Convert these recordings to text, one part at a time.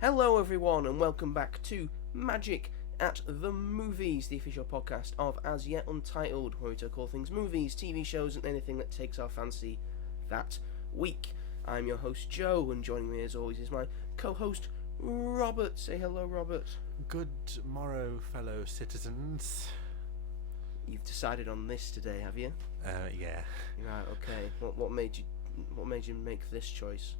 Hello everyone and welcome back to Magic at the Movies, the official podcast of As Yet Untitled, where we talk all things movies, TV shows and anything that takes our fancy that week. I'm your host Joe, and joining me as always is my co-host Robert. Say hello, Robert. Good morrow, fellow citizens. You've decided on this today, have you? Yeah. Right, okay. What made you make this choice?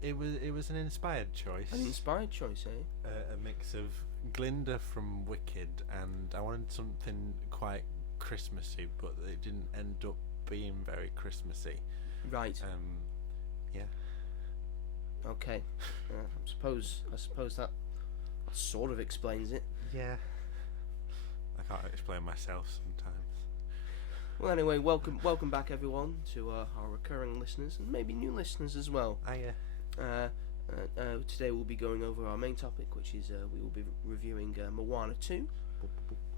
It was an inspired choice. An inspired choice, eh? A mix of Glinda from Wicked, and I wanted something quite Christmassy, but it didn't end up being very Christmassy. Right. Yeah. Okay. I suppose that sort of explains it. Yeah. I can't explain myself sometimes. Well, anyway, welcome back everyone to our recurring listeners and maybe new listeners as well. Today we'll be going over our main topic, which is we will be reviewing Moana 2,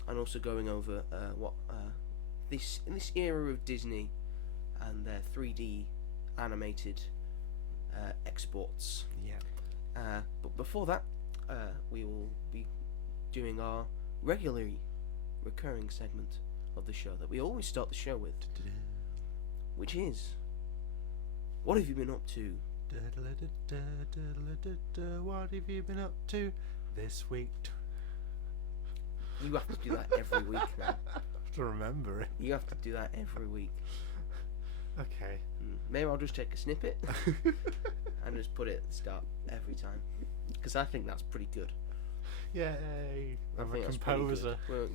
and also going over what this era of Disney and their 3D animated exports. Yeah. But before that, we will be doing our regularly recurring segment of the show that we always start the show with, which is, what have you been up to? What have you been up to this week? You have to do that every week now. To remember it. You have to do that every week. Okay. Maybe I'll just take a snippet and just put it at the start every time, because I think that's pretty good. Yay! I'm a that's composer. Well,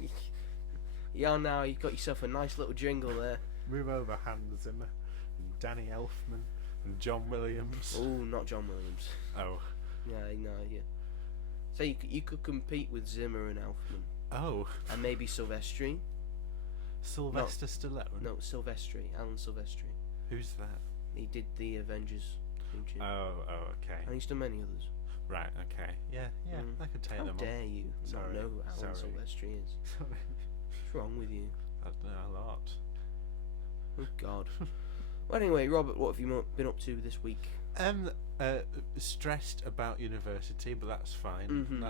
yeah, now you've got yourself a nice little jingle there. Move over, Hans Zimmer, and Danny Elfman, and John Williams. Oh, not John Williams. Oh. Yeah, no, yeah. So you could compete with Zimmer and Elfman. Oh. And maybe Silvestri. Sylvester Stallone? No, Silvestri. Alan Silvestri. Who's that? He did the Avengers. Oh, okay. And he's done many others. Right, okay. Yeah, I could take them How dare you not know who Alan Silvestri is? Sorry. What's wrong with you? I know a lot. Oh, God. Well, anyway, Robert, what have you been up to this week? Stressed about university, but that's fine. Mm-hmm.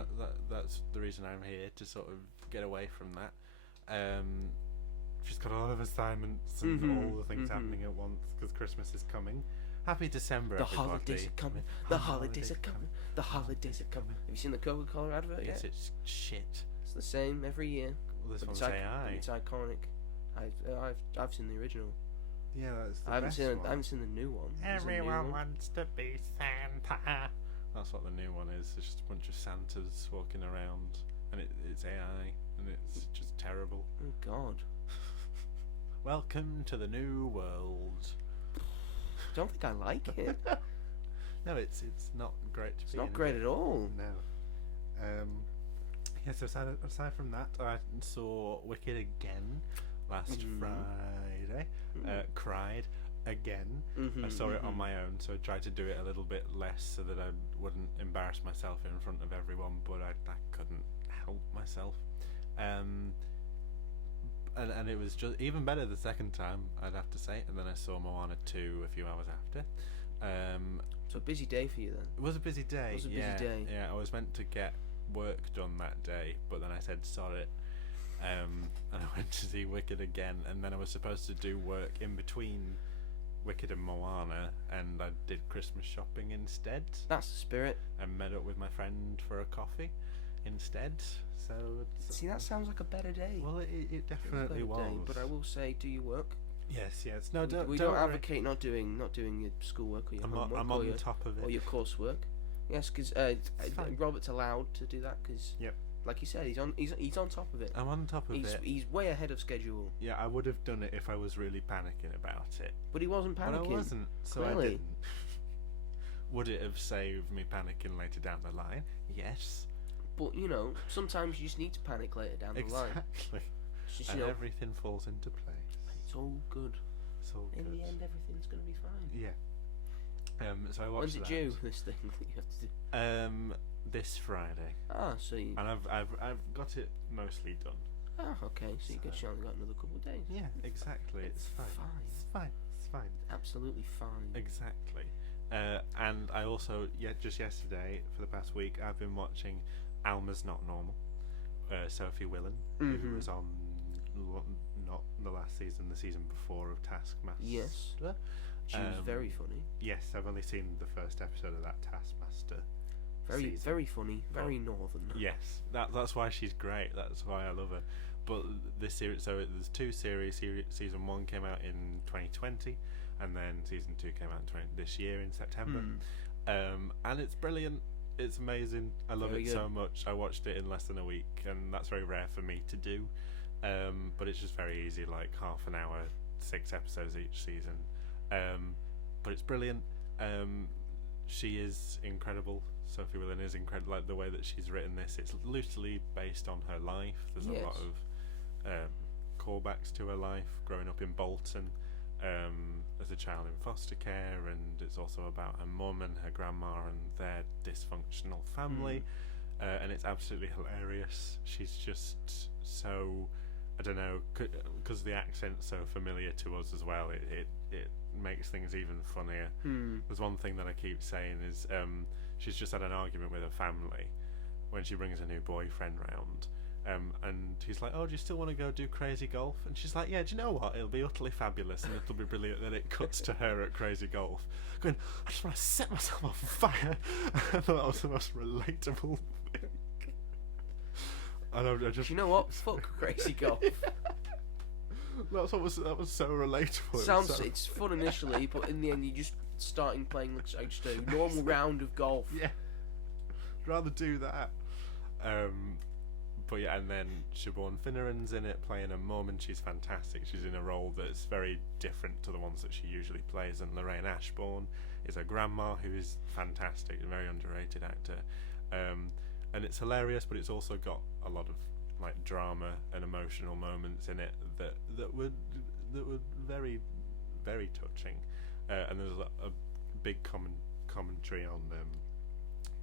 That's the reason I'm here, to sort of get away from that. She's got a lot of assignments and all the things happening at once because Christmas is coming. Happy December, the everybody. Holidays are coming. The holidays are coming. The holidays are coming. Have you seen the Coca-Cola advert yet? Yes, it's shit. It's the same every year. Well, this But one's it's AI. It's iconic. I've seen the original. Yeah, that's the I haven't best seen one. I haven't seen the new one. Everyone wants to be Santa. That's what the new one is. It's just a bunch of Santas walking around, and it's AI, and it's just terrible. Oh God. Welcome to the new world. I don't think I like it. No, it's not great to It's be not in, great is it? at all. No. Yeah, so aside from that, I saw Wicked again last Friday. Cried again. I saw it on my own, so I tried to do it a little bit less so that I wouldn't embarrass myself in front of everyone, but I couldn't help myself. And it was just even better the second time, I'd have to say. And then I saw Moana 2 a few hours after. So a busy day for you then. It was a busy day. It was a busy day. Yeah, I was meant to get work done that day, but then I said sod it. And I went to see Wicked again, and then I was supposed to do work in between Wicked and Moana, and I did Christmas shopping instead. That's the spirit. And met up with my friend for a coffee instead. So see, that sounds like a better day. Well, it definitely was. Day, but I will say, do you work? Yes. No, we don't advocate not doing your schoolwork or your homework. I'm on top of it. Or your coursework. Yes, because Robert's allowed to do that because, like you said, he's on top of it. I'm on top of it. He's way ahead of schedule. Yeah, I would have done it if I was really panicking about it. But he wasn't panicking. But I wasn't, so Clearly. I didn't. Would it have saved me panicking later down the line? Yes. But, sometimes you just need to panic later down the line. Exactly. Just, and everything falls into place. It's all good. It's all good. In the end, everything's going to be fine. Yeah. So I watched When's it due, this thing that you have to do? This Friday. Ah, so you... And I've got it mostly done. Ah, okay. So you only got another couple of days. Yeah, exactly. It's fine. It's fine. Absolutely fine. Exactly. And I also, just yesterday, for the past week, I've been watching Alma's Not Normal. Sophie Willan, who was on not the last season, the season before of Taskmaster. Yes. She was very funny. Yes, I've only seen the first episode of that Taskmaster. Season. Very funny, very northern. Yes, that's why she's great. That's why I love her. But this series, so there's two series. Season 1 came out in 2020, and then season 2 came out this year in September. And it's brilliant. It's amazing. I love it so much. I watched it in less than a week, and that's very rare for me to do. But it's just very easy, like half an hour, 6 episodes each season. But it's brilliant. She is incredible. Sophie Willan is incredible. Like the way that she's written this, it's loosely based on her life. There's a lot of callbacks to her life, growing up in Bolton as a child in foster care, and it's also about her mum and her grandma and their dysfunctional family. And it's absolutely hilarious. She's just so, I don't know, because the accent's so familiar to us as well, it makes things even funnier. There's one thing that I keep saying is she's just had an argument with her family when she brings a new boyfriend round, and he's like, oh, do you still want to go do crazy golf? And she's like, yeah, do you know what, it'll be utterly fabulous and it'll be brilliant. Then it cuts to her at crazy golf going, I just want to set myself on fire. I thought that was the most relatable thing. And I just, do you know what, fuck crazy golf. That was so relatable. It's fun initially, but in the end you're just starting playing like just a normal round of golf. Yeah, I'd rather do that. But yeah, and then Siobhan Finneran's in it playing her mum, and she's fantastic. She's in a role that's very different to the ones that she usually plays. And Lorraine Ashbourne is her grandma, who is fantastic, a very underrated actor. And it's hilarious, but it's also got a lot of like drama and emotional moments in it that were very, very touching. And there's a big commentary on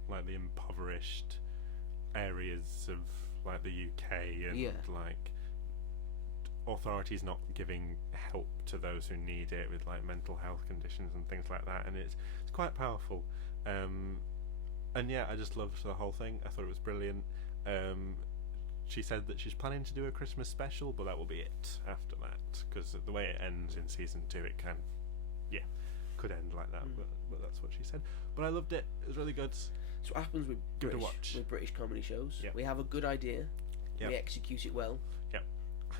like the impoverished areas of like the UK and like authorities not giving help to those who need it with like mental health conditions and things like that, and it's quite powerful. And yeah, I just loved the whole thing. I thought it was brilliant. She said that she's planning to do a Christmas special, but that will be it after that, because the way it ends in season 2, it could end like that, but that's what she said. But I loved it. It was really good. That's what happens with British comedy shows. Yep. We have a good idea, we execute it well. Yep.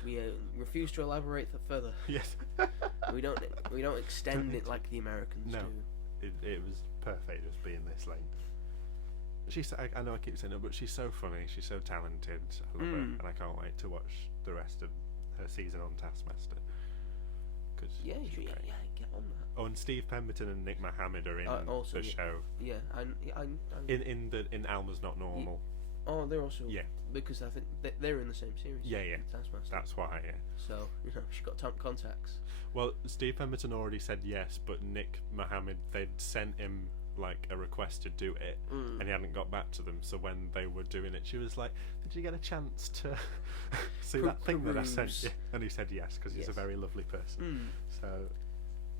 We refuse to elaborate further. Yes. we don't extend it like the Americans do. It was perfect just being this length. I know I keep saying it, but she's so funny. She's so talented. I love her, and I can't wait to watch the rest of her season on Taskmaster. Yeah, get on that. Oh, and Steve Pemberton and Nick Mohammed are in the show. Yeah, in Alma's Not Normal. They're also because I think they're in the same series. Yeah. Taskmaster. That's why. Yeah. So she's got top contacts. Well, Steve Pemberton already said yes, but Nick Mohammed, they'd sent him like a request to do it, and he hadn't got back to them. So when they were doing it, she was like, "Did you get a chance to see that thing that I sent you?" And he said yes, because he's a very lovely person. So,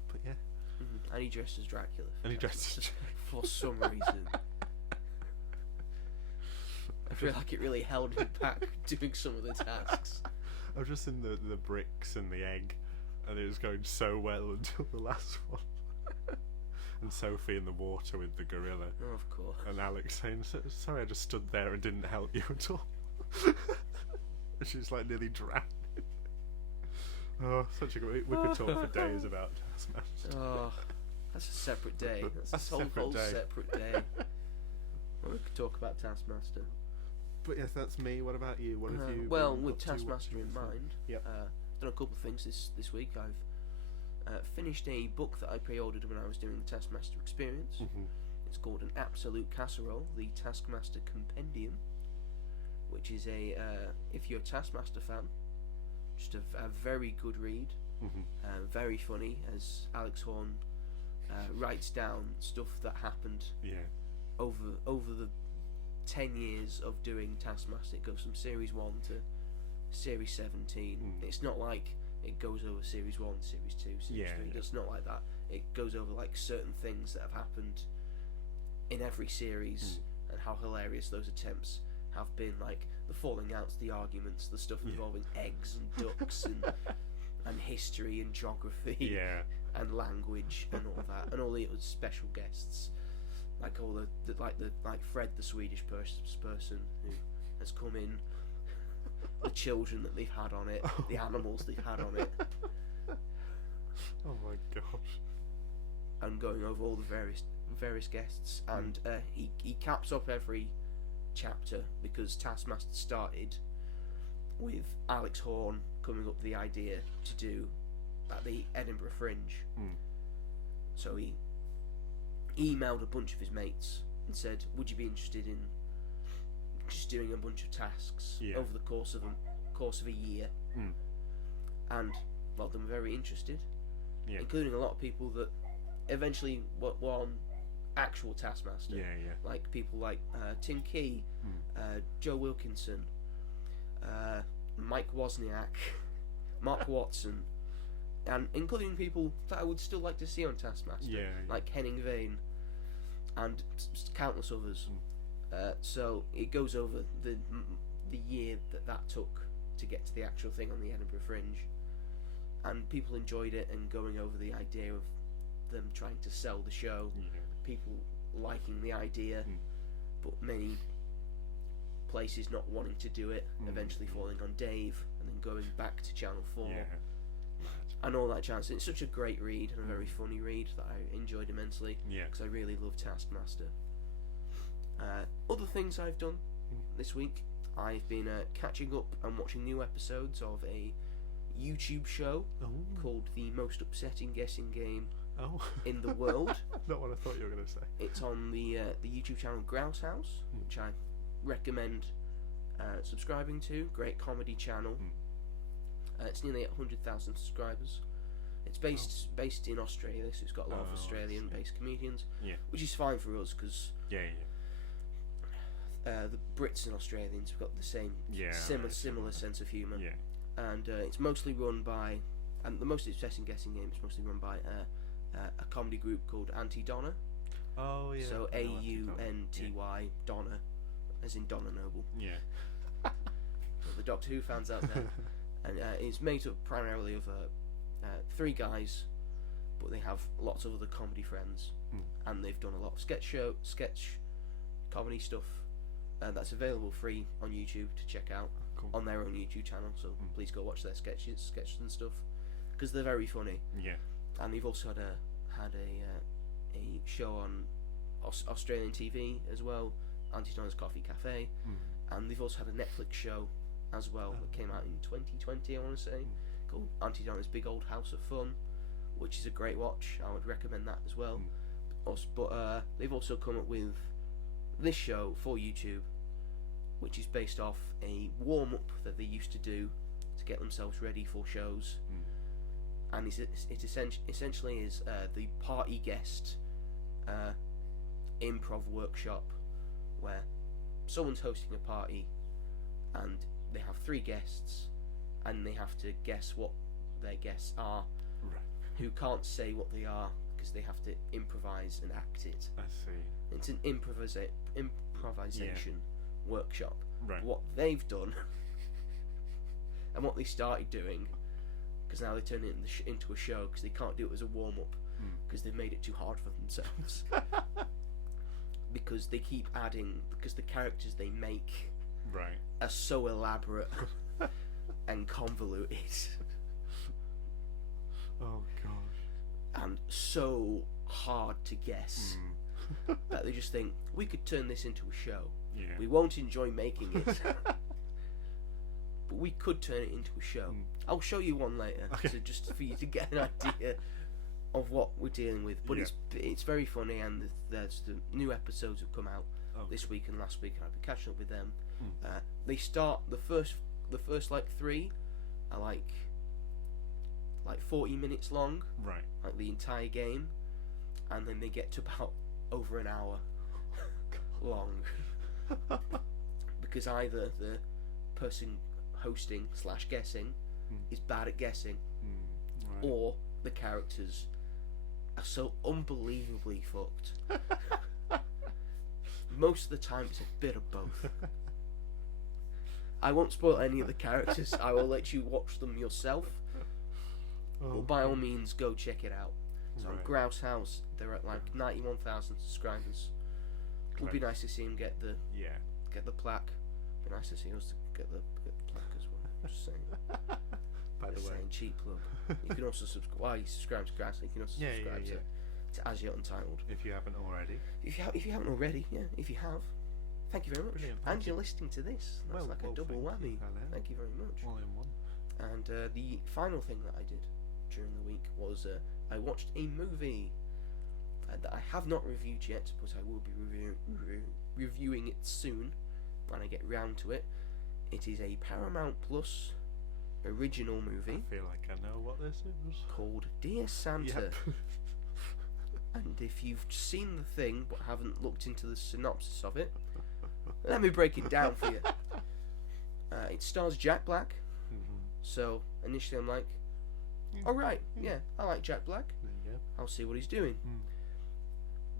but yeah. And he dressed as Dracula. For some reason. I feel like it really held him back doing some of the tasks. I was just in the bricks and the egg, and it was going so well until the last one. And Sophie in the water with the gorilla. Oh, of course. And Alex saying, sorry, I just stood there and didn't help you at all. And she's like nearly drowning. Oh, such a great... We could talk for days about Taskmaster. Oh, that's a separate day. That's a whole separate day. Well, we could talk about Taskmaster. But yes, that's me. What about you? What have you with Taskmaster in mind, I've done a couple of things this week. I've finished a book that I pre-ordered when I was doing the Taskmaster experience. It's called An Absolute Casserole, the Taskmaster Compendium, which is if you're a Taskmaster fan, just a very good read, very funny, as Alex Horne writes down stuff that happened over the 10 years of doing Taskmaster. It goes from Series 1 to Series 17. It's not like it goes over Series 1, Series 2, Series 3. It's not like that. it goes over like certain things that have happened in every series and how hilarious those attempts have been, like the falling outs, the arguments, the stuff involving eggs and ducks and history and geography and language and all that, and all the special guests, like all the Fred, the Swedish person who has come in, the children that they've had on it, the animals they've had on it. Oh my gosh. And going over all the various guests, and he caps up every chapter, because Taskmaster started with Alex Horne coming up with the idea to do at the Edinburgh Fringe. So he emailed a bunch of his mates and said, would you be interested in just doing a bunch of tasks over the course of a year? And a lot of them were very interested, including a lot of people that eventually were on actual Taskmaster, like people like Tim Key, Joe Wilkinson, Mike Wozniak, Mark Watson, and including people that I would still like to see on Taskmaster, like Henning Vane and countless others. So it goes over the year that took to get to the actual thing on the Edinburgh Fringe, and people enjoyed it, and going over the idea of them trying to sell the show, people liking the idea, but many places not wanting to do it, eventually falling on Dave and then going back to Channel 4 and all that chance. It's such a great read and a very funny read that I enjoyed immensely, because I really love Taskmaster. Other things I've done this week, I've been catching up and watching new episodes of a YouTube show called The Most Upsetting Guessing Game in the World. Not what I thought you were going to say. It's on the YouTube channel Grouse House, which I recommend subscribing to. Great comedy channel. It's nearly at 100,000 subscribers. It's based in Australia, so it's got a lot of Australian-based comedians, which is fine for us, because the Brits and Australians have got the same similar sense of humour. And it's mostly run by, and the Most Upsetting Guessing Game is mostly run by a comedy group called Anti-Donna. So AUNTY Donna, as in Donna Noble. For the Doctor Who fans out there. And it's made up primarily of 3 guys, but they have lots of other comedy friends, and they've done a lot of sketch comedy stuff that's available free on YouTube to check out on their own YouTube channel. So please go watch their sketches and stuff, because they're very funny. And they've also had a show on Australian TV as well, Anti-Donna's Coffee Cafe, and they've also had a Netflix show as well that came out in 2020, I want to say, called Anti-Donna's Big Old House of Fun, which is a great watch. I would recommend that as well. But they've also come up with this show for YouTube, which is based off a warm-up that they used to do to get themselves ready for shows. And it essentially is the party guest improv workshop, where someone's hosting a party and they have 3 guests, and they have to guess what their guests are, who can't say what they are because they have to improvise and act it. I see. It's an improvisation workshop. What they've done and what they started doing, because now they turn it into a show, because they can't do it as a warm-up, because they've made it too hard for themselves. Because they keep adding, because the characters they make are so elaborate and convoluted. Oh gosh. And so hard to guess that they just think, we could turn this into a show. We won't enjoy making it, but we could turn it into a show. I'll show you one later, so just for you to get an idea of what we're dealing with. But it's very funny, and there's the new episodes have come out this week and last week, and I've been catching up with them. They start the first like 3 are like 40 minutes long, like the entire game, and then they get to about over an hour long, because either the person hosting / guessing is bad at guessing, or the characters are so unbelievably fucked. Most of the time, it's a bit of both. I won't spoil any of the characters. I will let you watch them yourself. But by all means, go check it out. It's on Grouse House. They're at like 91,000 subscribers. It would be nice to see him get the plaque. It'd be nice to see us get the plaque as well. Just saying. By the way, cheap plug. You can also subscribe. While you subscribe to Grouse, you can also subscribe to As Yet Untitled. If you haven't already. If you haven't already, if you have, thank you very much. Brilliant, and you're listening to this. That's like a double whammy. Thank you very much. All in one. And the final thing that I did during the week was I watched a movie that I have not reviewed yet, but I will be reviewing it soon when I get round to it. It is a Paramount Plus original movie. I feel like I know what this is. Called Dear Santa. Yep. And if you've seen the thing but haven't looked into the synopsis of it, let me break it down for you. It stars Jack Black. So initially I'm like, alright, I like Jack Black. There you go. I'll see what he's doing.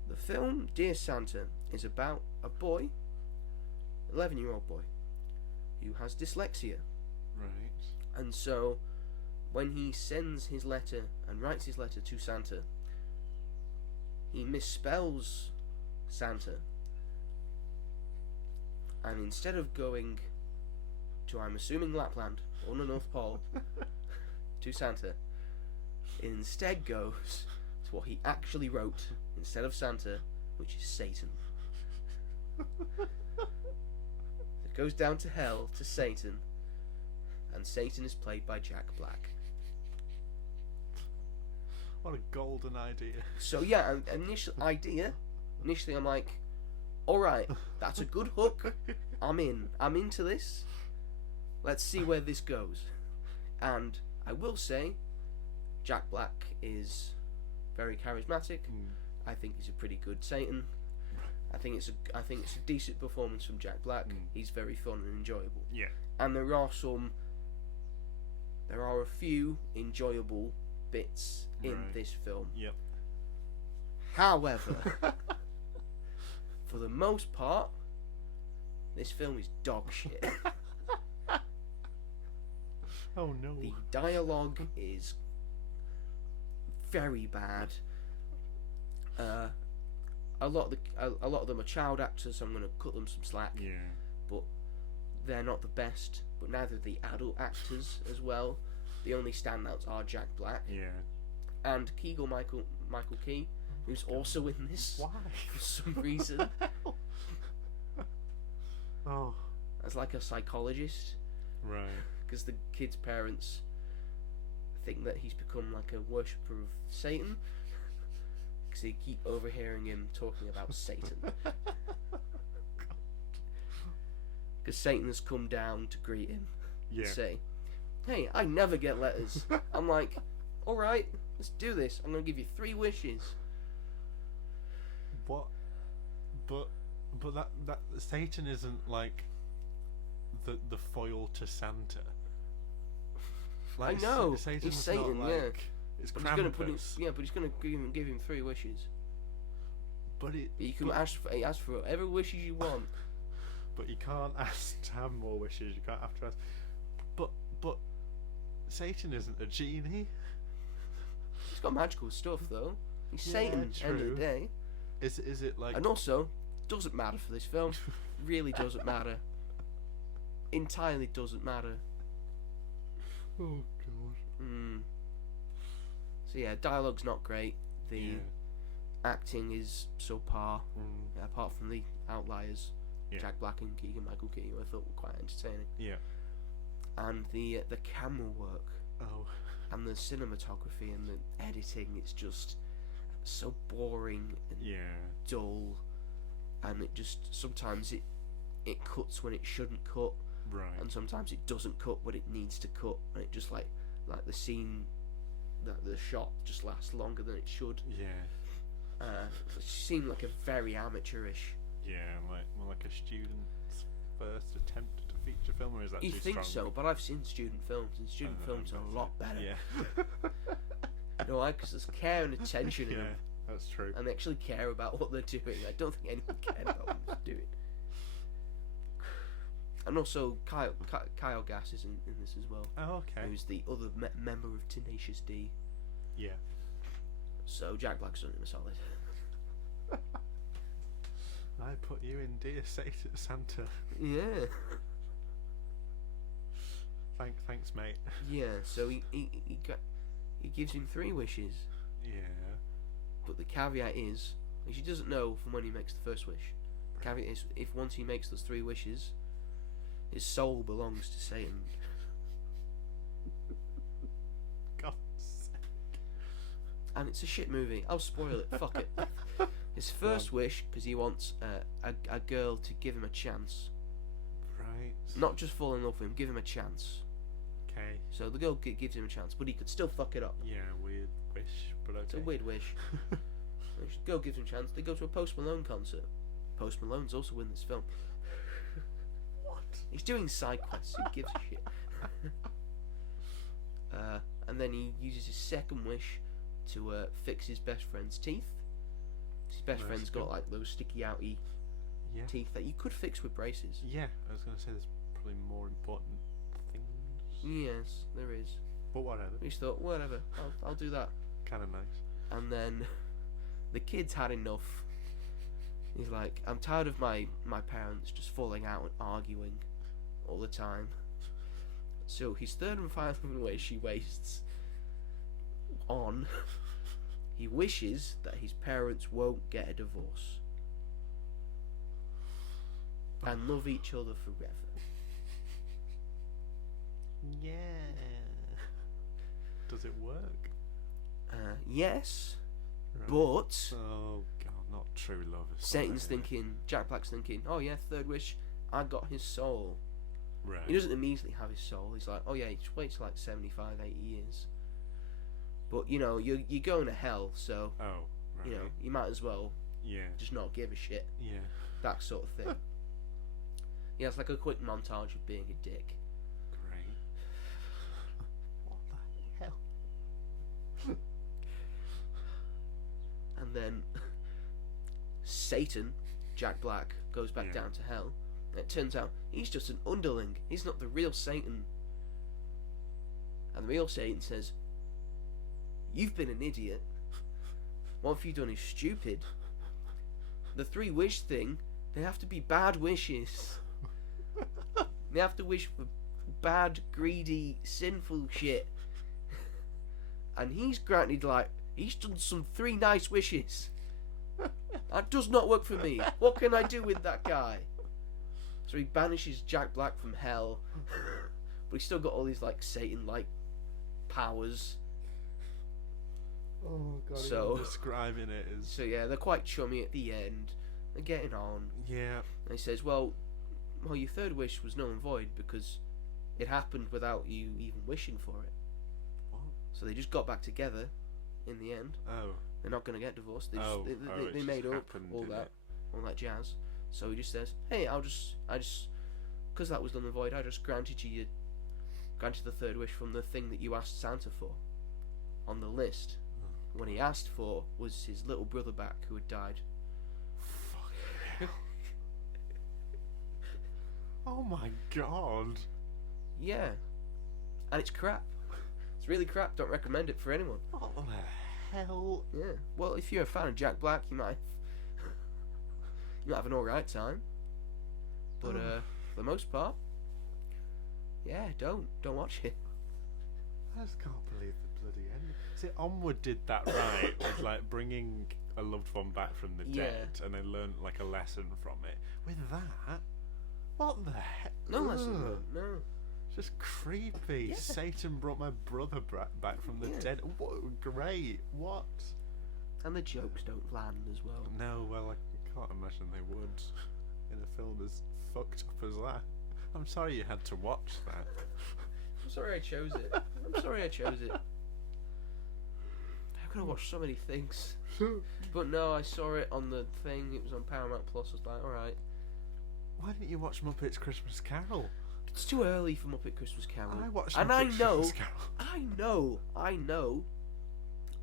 The film Dear Santa is about a boy, 11-year-old boy, who has dyslexia. Right. And so when he sends his letter and writes his letter to Santa, he misspells Santa. And instead of going to, I'm assuming, Lapland or the North Pole to Santa, it instead goes to what he actually wrote instead of Santa, which is Satan. It goes down to hell to Satan, and Satan is played by Jack Black. What a golden idea. So yeah, initially I'm like, alright, that's a good hook. I'm into this. Let's see where this goes. And I will say, Jack Black is very charismatic. I think he's a pretty good Satan. I think it's a decent performance from Jack Black. He's very fun and enjoyable. Yeah. And there are a few enjoyable bits in this film. Yep. However, for the most part, this film is dog shit. Oh no. The dialogue is very bad. A lot of them are child actors, so I'm going to cut them some slack. Yeah. But they're not the best. But neither are the adult actors as well. The only standouts are Jack Black. Yeah. And Michael Key, who's also in this. Why? For some reason. Oh. As like a psychologist. Right. Because the kid's parents think that he's become like a worshipper of Satan. Because they keep overhearing him talking about Satan. Because Satan has come down to greet him. And say, hey, I never get letters. I'm like, alright, let's do this. I'm going to give you 3 wishes. What? But that Satan isn't like the foil to Santa. Like, I know, Satan's he's Satan, not like, it's but Krampus. but he's going to give him 3 wishes. But you can ask for whatever wishes you want. But you can't ask to have more wishes. You can't have to ask. But Satan isn't a genie. He's got magical stuff though. He's Satan. True. End of the day. Is it like? And also, doesn't matter for this film. Really doesn't matter. Entirely doesn't matter. Oh god. So yeah, dialogue's not great. The acting is subpar. Apart from the outliers, Jack Black and Keegan-Michael Key, who I thought were quite entertaining. Yeah. And the camera work. Oh. And the cinematography and the editing, it's just so boring and dull. And it just sometimes it cuts when it shouldn't cut. Right. And sometimes it doesn't cut when it needs to cut, and it just like the scene, the shot just lasts longer than it should. Yeah. It seemed like a very amateurish. Yeah, like a student's first attempt at a feature film, or is that you too think strong? So, but I've seen student films, and student films are a lot better. Yeah. know why? Because there's care and attention in Yeah, them. that's true. And they actually care about what they're doing. I don't think anyone cared about what they're doing. And also, Kyle Gass is in this as well. Oh, okay. Who's the other member of Tenacious D. Yeah. So Jack Black's done him a solid. I put you in Dear Santa. Yeah. Thanks, mate. Yeah. So he gives him 3 wishes. Yeah. But the caveat is, which he doesn't know from when he makes the first wish. The caveat is, if once he makes those 3 wishes, his soul belongs to Satan. God's sake. And it's a shit movie. I'll spoil it. Fuck it. His first wish, because he wants a girl to give him a chance. Right. Not just fall in love with him, give him a chance. Okay. So the girl gives him a chance, but he could still fuck it up. Yeah, weird wish, but okay. It's a weird wish. The girl gives him a chance. They go to a Post Malone concert. Post Malone's also in this film. What? He's doing side quests. Who gives a shit? And then he uses his second wish to fix his best friend's teeth. His best friend's got like those sticky outy teeth that you could fix with braces. Yeah, I was going to say there's probably more important things. Yes, there is. But whatever. We just thought, whatever, I'll do that. Kind of nice. And then the kid's had enough. He's like, I'm tired of my parents just falling out and arguing all the time. So his third and final wish he wastes on. He wishes that his parents won't get a divorce and love each other forever. Yeah. Does it work? Yes, Right. but Oh god, not true love. Satan's thinking, Jack Black's thinking, oh yeah, third wish, I got his soul. Right. He doesn't immediately have his soul. He's like, oh yeah, he just waits like 75, 80 years. But you know, you're going to hell, so Oh. Right. you know, you might as well Yeah. just not give a shit. Yeah. That sort of thing. Yeah, it's like a quick montage of being a dick. Great. What the hell? And then Satan, Jack Black, goes back down to hell. And it turns out he's just an underling. He's not the real Satan. And the real Satan says, you've been an idiot. What have you done is stupid. The 3 wish thing, they have to be bad wishes. They have to wish for bad, greedy, sinful shit. And he's granted, like, he's done some 3 nice wishes. That does not work for me. What can I do with that guy? So he banishes Jack Black from hell. But he's still got all these, like, Satan-like powers. Oh god. So Describing it as. So yeah, they're quite chummy at the end. They're getting on. Yeah. And he says, well, your third wish was null and void because it happened without you even wishing for it. What? So they just got back together in the end. Oh. They're not going to get divorced. They, Oh. just, It they just made up happened, all did that, it? all that jazz. So he just says, hey, I just, because that was null and void, I just granted the third wish from the thing that you asked Santa for on the list. When he asked for was his little brother back who had died. Fuck. Oh my god. Yeah. And it's crap. It's really crap. Don't recommend it for anyone. What the hell? Yeah. Well, if you're a fan of Jack Black, you might have an alright time. But for the most part, yeah, don't watch it. I just can't believe the bloody end. See, Onward did that right, with like bringing a loved one back from the dead, and they learned like a lesson from it. With that, what the heck? No lesson, no. It's just creepy. Yeah. Satan brought my brother back from the dead. What? Great. What? And the jokes don't land as well. No, well, I can't imagine they would in a film as fucked up as that. I'm sorry you had to watch that. I'm sorry I chose it. I could have watched so many things. But no, I saw it on the thing. It was on Paramount Plus. I was like, alright. Why didn't you watch Muppets Christmas Carol? It's too early for Muppet Christmas Carol. I watched and Muppets Christmas Carol. I know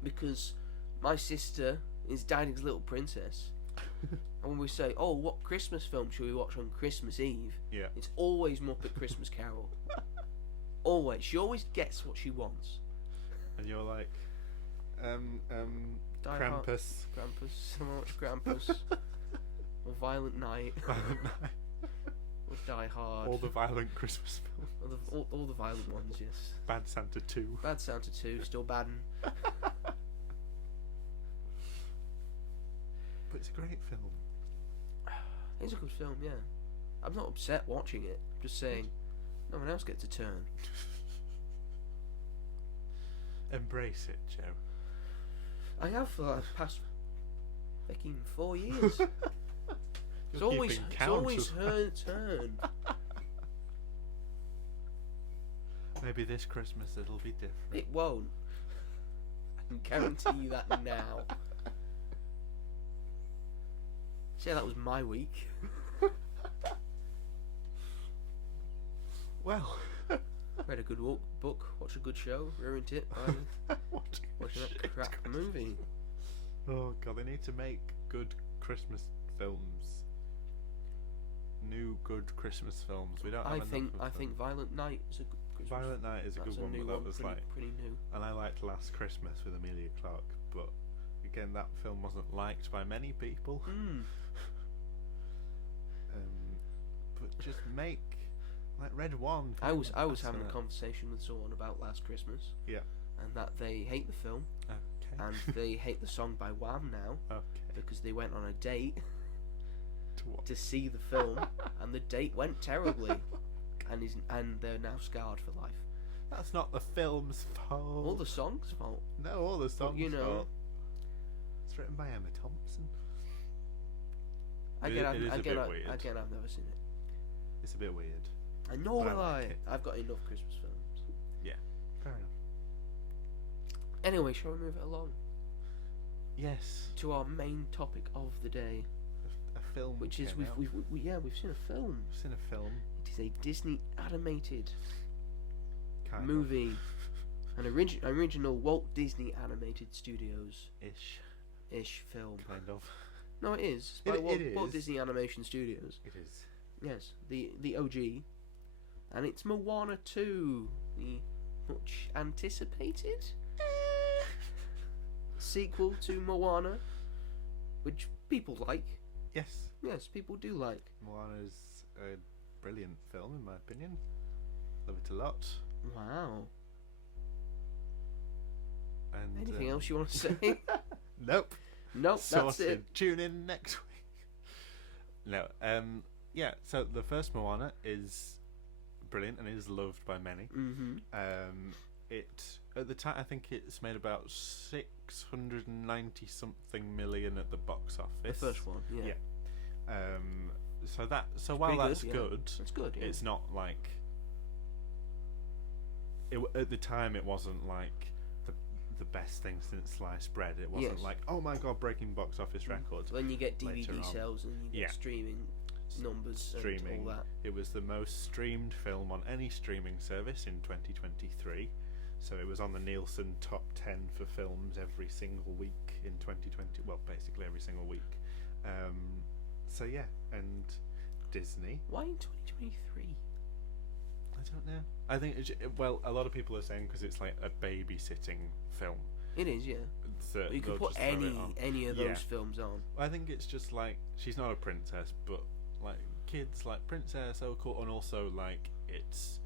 because my sister is Daddy's Little Princess. And when we say, oh, what Christmas film should we watch on Christmas Eve? Yeah. It's always Muppet Christmas Carol. Always. She always gets what she wants. And you're like, Die Hard. Krampus. Krampus. Someone watch Krampus. Or Violent Night. Or Die Hard. All the violent Christmas films. All the violent ones, yes. Bad Santa 2. Bad Santa 2, still badding. But it's a great film. It's a good film, yeah. I'm not upset watching it. I'm just saying, no one else gets a turn. Embrace it, Joe. I have for the past fucking 4 years. It's always her turn. Maybe this Christmas it'll be different. It won't. I can guarantee you that now. See, that was my week. Well, read a good book, watched a good show, ruined it by watching that crap movie. Oh god, they need to make good Christmas films. New good Christmas films. We don't have enough of I think Violent Night is a good Christmas. Violent Night is a good one, but that was pretty new. And I liked Last Christmas with Emilia Clarke, but again, that film wasn't liked by many people. But just make like Red One. I was having a conversation with someone about Last Christmas. Yeah. And that they hate the film. Okay. And they hate the song by Wham now. Okay. Because they went on a date To see the film, and the date went terribly, and they're now scarred for life. That's not the film's fault. All the songs' fault. No, all the songs' you know, fault. It's written by Emma Thompson. Again, I've weird. never seen it. It's a bit weird. And nor But will I like it. I've got enough Christmas films. Yeah, fair enough. Anyway, shall we move it along Yes, to our main topic of the day, a film. which is came out. we've seen a film. We've seen a film. It is a Disney animated Kind movie, an original Walt Disney Animated Studios of. ish film. Kind of. No, it is. It's by It Walt is. Disney Animation Studios. It is. Yes, the OG, and it's Moana 2, the much anticipated sequel to Moana, which people like. Yes. Yes, people do like. Moana's a brilliant film, in my opinion. Love it a lot. Wow. And Anything else you want to say? Nope. Nope, that's Sorted. it. Tune in next week. No. Yeah. So the first Moana is brilliant and is loved by many. Mm-hmm. It at the time I think it's made about 690 something million at the box office. The first one, yeah. So while that's good, it's good. Yeah. it's not like at the time it wasn't like the best thing since sliced bread. It wasn't like, oh my god, breaking box office records. When you get later DVD on. sales and you get streaming numbers Streaming. and all that. It was the most streamed film on any streaming service in 2023. So it was on the Nielsen top 10 for films every single week in 2020. Well, basically every single week. So yeah, and Disney. Why in 2023? I don't know. I think well, a lot of people are saying because it's like a babysitting film. It is, yeah. So You can put any of those films on. I think it's just like she's not a princess, but like kids like princess, oh cool, and also like it's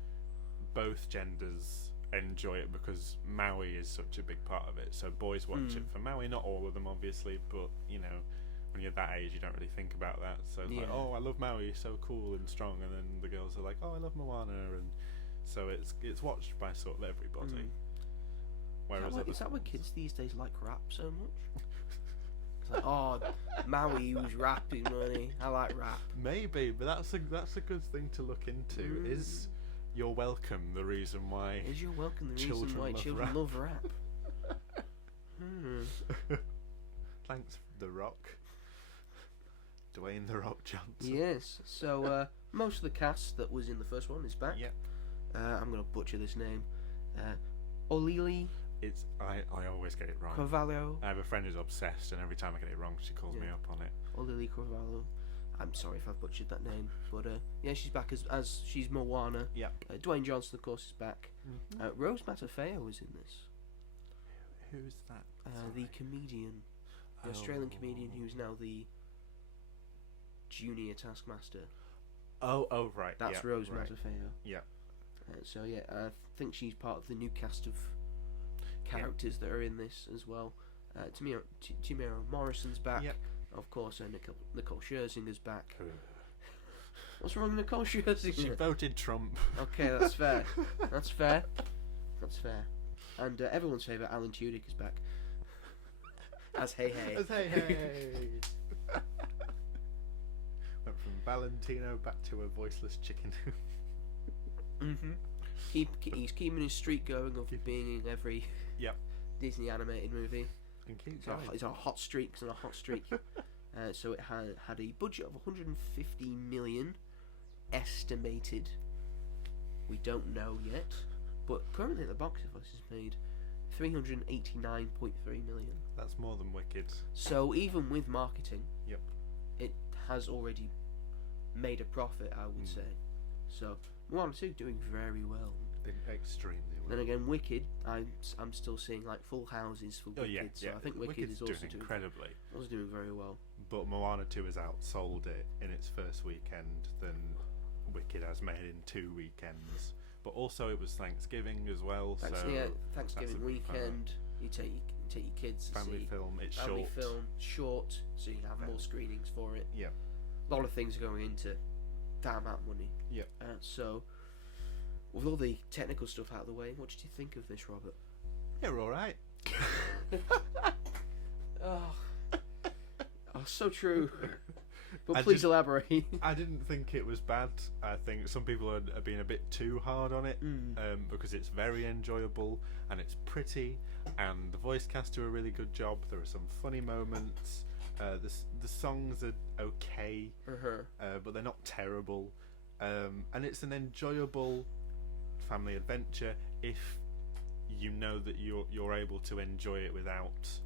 both genders enjoy it because Maui is such a big part of it. So boys watch it for Maui, not all of them obviously, but you know, when you're that age you don't really think about that. So it's like, oh, I love Maui, so cool and strong, and then the girls are like, oh, I love Moana, and so it's watched by sort of everybody. Whereas is that why kids these days like rap so much? It's like, oh, Maui was rapping, wasn't he? I like rap. Maybe, but that's a good thing to look into. Is You're Welcome the reason why? Is You're Welcome the reason why children love rap? Thanks, The Rock. Dwayne The Rock Johnson. Yes. So most of the cast that was in the first one is back. Yep. I'm gonna butcher this name. Olili. It's I always get it wrong. Carvalho. I have a friend who's obsessed, and every time I get it wrong, she calls me up on it. Or Lily Carvalho. I'm sorry if I've butchered that name, but yeah, she's back as she's Moana. Yeah. Dwayne Johnson, of course, is back. Mm-hmm. Rose Matafeo is in this. Who's that? The comedian, the Australian comedian who's now the junior Taskmaster. Oh, right. That's Rose Matafeo. Yeah. So yeah, I think she's part of the new cast of characters that are in this as well. Tamira Morrison's back. Yep. Of course, Nicole Scherzinger's back. What's wrong with Nicole Scherzinger? She voted Trump. Okay, that's fair. That's fair. And everyone's favourite Alan Tudyk is back. As Hey Hey. As Hey Hey. Went from Valentino back to a voiceless chicken. He's keeping his streak going of being in every Disney animated movie. And keep going. It's a hot streak. It's on a hot streak. So it had a budget of 150 million estimated. We don't know yet, but currently the box office has made 389.3 million. That's more than Wicked. So even with marketing, it has already made a profit, I would say. So Moana 2 doing very well. Extremely well. Then again, Wicked, I'm still seeing like full houses for Wicked. So I think Wicked is also doing incredibly. Also doing very well. But Moana 2 has outsold it in its first weekend than Wicked has made in 2 weekends. But also it was Thanksgiving as well. Thanksgiving weekend. You take your kids to family see film. It's family film, short, so you have more screenings for it. Yeah. A lot of things going into that amount of money. Yeah. So, with all the technical stuff out of the way, what did you think of this, Robert? You're all right. So true. But please elaborate. I didn't think it was bad. I think some people are being a bit too hard on it because it's very enjoyable and it's pretty, and the voice cast do a really good job. There are some funny moments. The songs are okay, but they're not terrible. And it's an enjoyable family adventure if you know that you're able to enjoy it without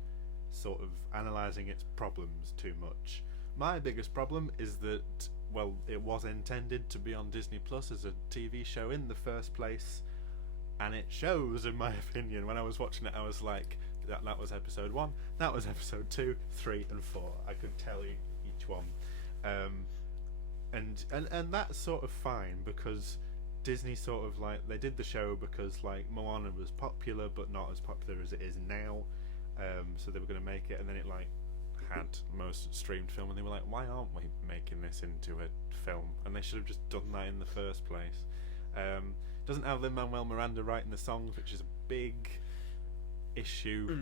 sort of analysing its problems too much. My biggest problem is that, well, it was intended to be on Disney Plus as a TV show in the first place, and it shows, in my opinion. When I was watching it, I was like, that was episode 1, that was episode 2, 3 and 4. I could tell you each one. And that's sort of fine, because Disney sort of like, they did the show because like Moana was popular but not as popular as it is now, so they were going to make it, and then it like had most streamed film, and they were like, why aren't we making this into a film? And they should have just done that in the first place. Doesn't have Lin-Manuel Miranda writing the songs, which is a big issue.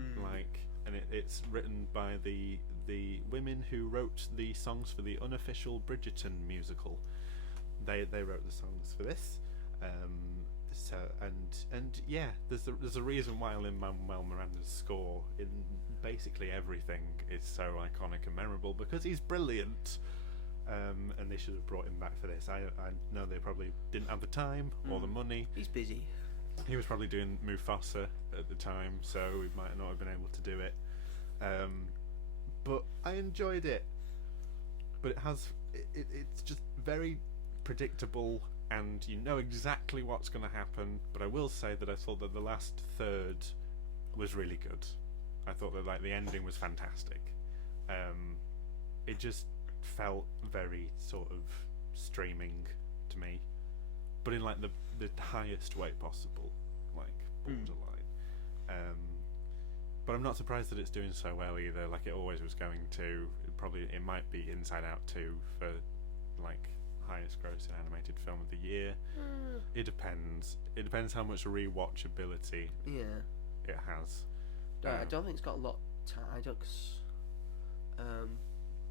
And it's written by the women who wrote the songs for the unofficial Bridgerton musical. They wrote the songs for this. So yeah, there's a reason why Lin-Manuel Miranda's score in basically everything is so iconic and memorable, because he's brilliant. And they should have brought him back for this. I know they probably didn't have the time or the money. He's busy. He was probably doing Mufasa at the time, so he might not have been able to do it. But I enjoyed it. But it's just very predictable, and you know exactly what's going to happen. But I will say that I thought that the last third was really good. I thought that like the ending was fantastic. It just felt very sort of streaming to me, but in like the highest way possible, like borderline. But I'm not surprised that it's doing so well either. Like it always was going to. It might be Inside Out 2 for like highest grossing animated film of the year. It depends. It depends how much rewatchability it has. I don't think it's got a lot. I don't.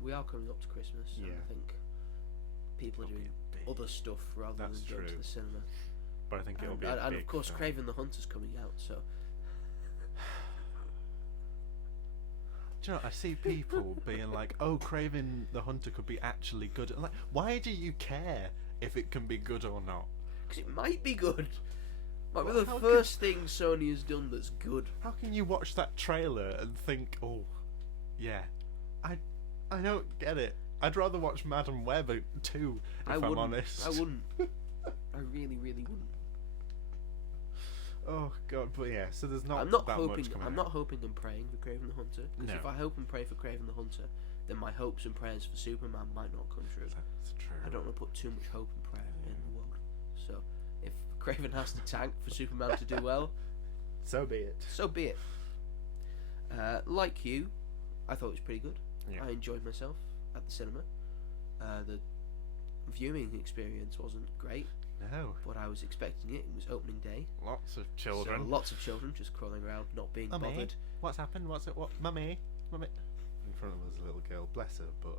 We are coming up to Christmas, and I think people are doing other stuff rather than going to the cinema. But I think it'll be. And of course, Kraven the Hunter's coming out, so. Do you know, I see people being like, "Oh, Kraven the Hunter could be actually good." I'm like, why do you care if it can be good or not? Because it might be good. Might be the first thing Sony has done that's good. How can you watch that trailer and think, oh, yeah, I don't get it. I'd rather watch Madam Web 2, if I'm honest. I wouldn't. I really, really wouldn't. Oh god, but yeah. So there's not. I'm not that hoping. Much coming I'm out. not hoping and praying for Kraven the Hunter. Because if I hope and pray for Kraven the Hunter, then my hopes and prayers for Superman might not come true. That's true. I don't want to put too much hope and prayer in the world. So if Kraven has to tank for Superman to do well, so be it. So be it. Like you, I thought it was pretty good. Yeah. I enjoyed myself at the cinema. The viewing experience wasn't great. No. But I was expecting it. It was opening day. Lots of children. So lots of children just crawling around, not being Mummy, bothered. What's happened? What's it? What? Mummy? Mummy? In front of us, a little girl. Bless her, but...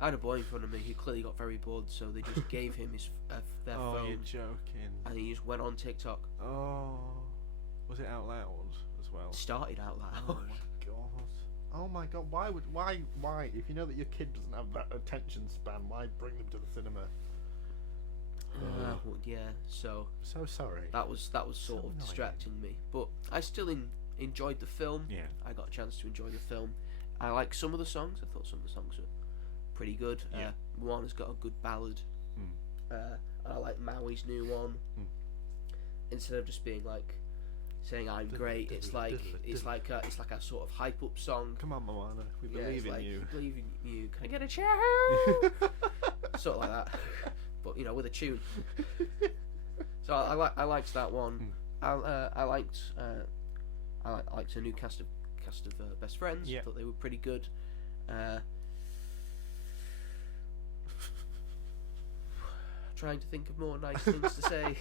I had a boy in front of me who clearly got very bored, so they just gave him his their phone. Oh, you're joking. And he just went on TikTok. Oh. Was it out loud as well? Started out loud. Oh my god. Oh my god. Why? If you know that your kid doesn't have that attention span, why bring them to the cinema? Well, yeah, so sorry. That was sort of distracting me, but I still enjoyed the film. Yeah, I got a chance to enjoy the film. I like some of the songs. I thought some of the songs were pretty good. Yeah. Moana's got a good ballad. I like Maui's new one. Instead of just being like saying "I'm great," it's like a sort of hype up song. Come on, Moana, we believe in you. We believe in you. Can I get a chair? Sort of like that. But with a tune. So I liked that one. I liked a new cast of best friends. Yeah. Thought they were pretty good. Trying to think of more nice things to say,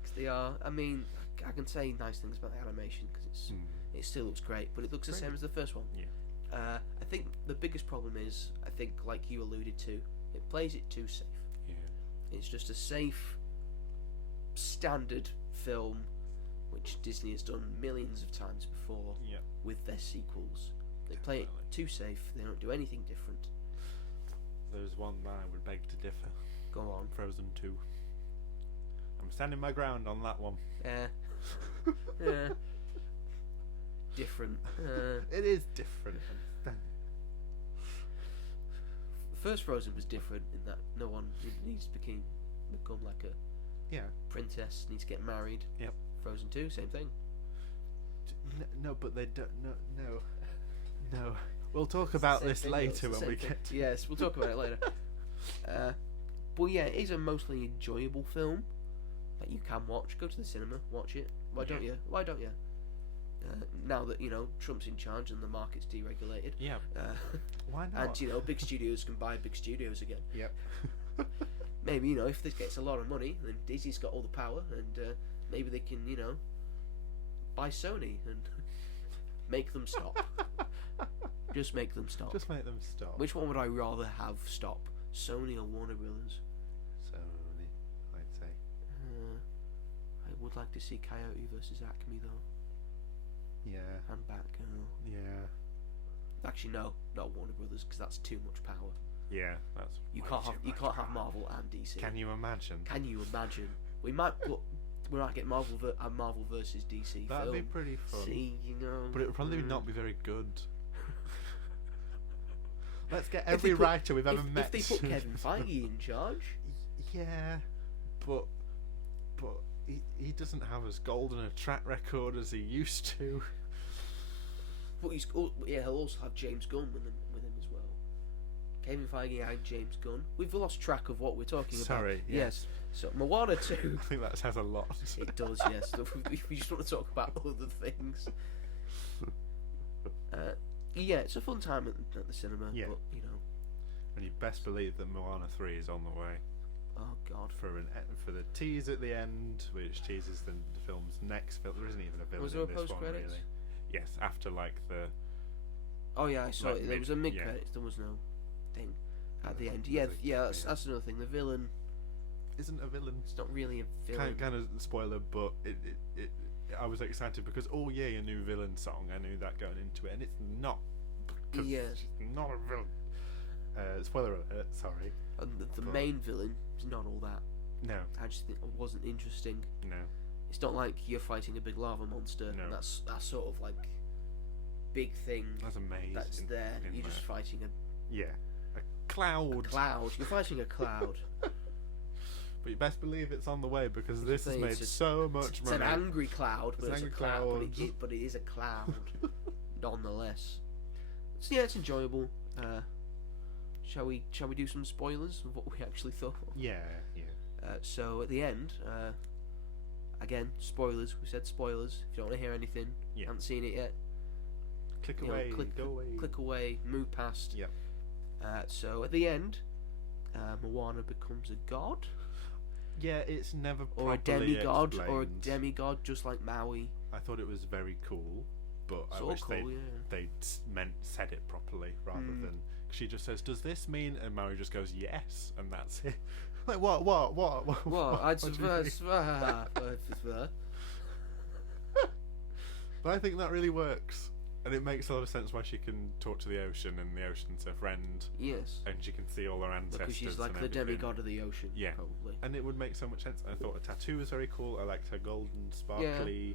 because they are. I mean, I can say nice things about the animation because it still looks great, but it looks the same as the first one. Yeah. I think the biggest problem is, I think, like you alluded to, it plays it too safe. It's just a safe, standard film, which Disney has done millions of times before with their sequels. They play it too safe. They don't do anything different. There's one that I would beg to differ. Go on. Frozen 2. I'm standing my ground on that one. Yeah. Different. It is different. First Frozen was different in that no one needs to become like a princess, needs to get married. Yep. Frozen 2, same thing. No, but they don't. No. We'll talk about this later when we get to... Yes, we'll talk about it later. But yeah, it is a mostly enjoyable film that you can watch. Go to the cinema, watch it. Why don't you? Now that Trump's in charge and the market's deregulated. Yeah. Why not? And big studios can buy big studios again. Yep. Maybe if this gets a lot of money, then Disney's got all the power, and maybe they can buy Sony and make them stop. Just make them stop. Just make them stop. Which one would I rather have stop? Sony or Warner Brothers? Sony, I'd say. I would like to see Coyote versus Acme though. Yeah. And Batgirl. Yeah. Actually, no, not Warner Brothers, because that's too much power. Yeah, that's. You can't have Marvel and DC. Can you imagine? We might get Marvel versus DC. That'd film. be pretty fun. See, But it would probably not be very good. Let's get every writer we've ever met. If they put Kevin Feige in charge. Yeah, but he doesn't have as golden a track record as he used to. But he'll also have James Gunn with him as well. Kevin Feige and James Gunn. We've lost track of what we're talking about. Sorry. Yes. So Moana 2. I think that says a lot. It does, yes. We just want to talk about other things. Yeah, it's a fun time at the cinema. Yeah. But And you best believe that Moana 3 is on the way. Oh God. For the tease at the end, which teases the film's next film. There isn't even a villain Was there in a this one, post-credits? really. Yes, after the. Oh yeah, I saw it. There was a mid yeah. credits. There was no thing at the end. There's Yeah, that's another thing. The villain isn't a villain. It's not really a villain. Kind of spoiler, but it I was excited because a new villain song. I knew that going into it, and it's not. Yes. It's not a villain. Spoiler alert. Sorry. And the main villain is not all that. No. I just think it wasn't interesting. No. It's not like you're fighting a big lava monster. No. And that's sort of like big thing. That's amazing. That's there. You're just fighting a cloud. A cloud. You're fighting a cloud. But you best believe it's on the way, because this has made so much money. It's an angry cloud, but it's an a angry cloud. cloud. But it is a cloud, nonetheless. So yeah, it's enjoyable. Shall we do some spoilers of what we actually thought? Yeah. So at the end, again, spoilers. We said spoilers. If you don't want to hear anything, you haven't seen it yet, Click away, go away. Click away, move past. Yep. So at the end, Moana becomes a god. Yeah, it's never or a properly demigod, explained. or a demigod, just like Maui. I thought it was very cool, but I Sort wish of cool, they said it properly rather than she just says, "Does this mean?" and Maui just goes, "Yes," and that's it. Like what? But I think that really works, and it makes a lot of sense why she can talk to the ocean, and the ocean's her friend. Yes. And she can see all her ancestors. Because she's like the demigod of the ocean. Yeah. Probably. And it would make so much sense. I thought a tattoo was very cool. I liked her golden, sparkly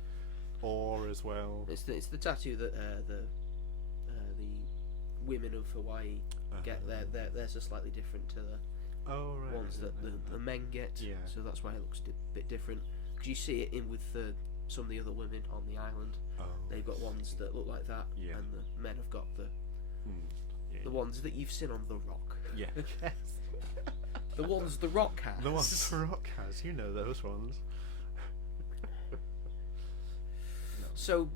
ore as well. It's the tattoo that the women of Hawaii get. Theirs are slightly different to the ones that the men get. Yeah. So that's why it looks a bit different. Because you see it in with some of the other women on the island. Oh. They've got ones that look like that, and the men have got the ones that you've seen on The Rock. Yeah. Yes. The ones The Rock has. The ones The Rock has. You know those ones. So,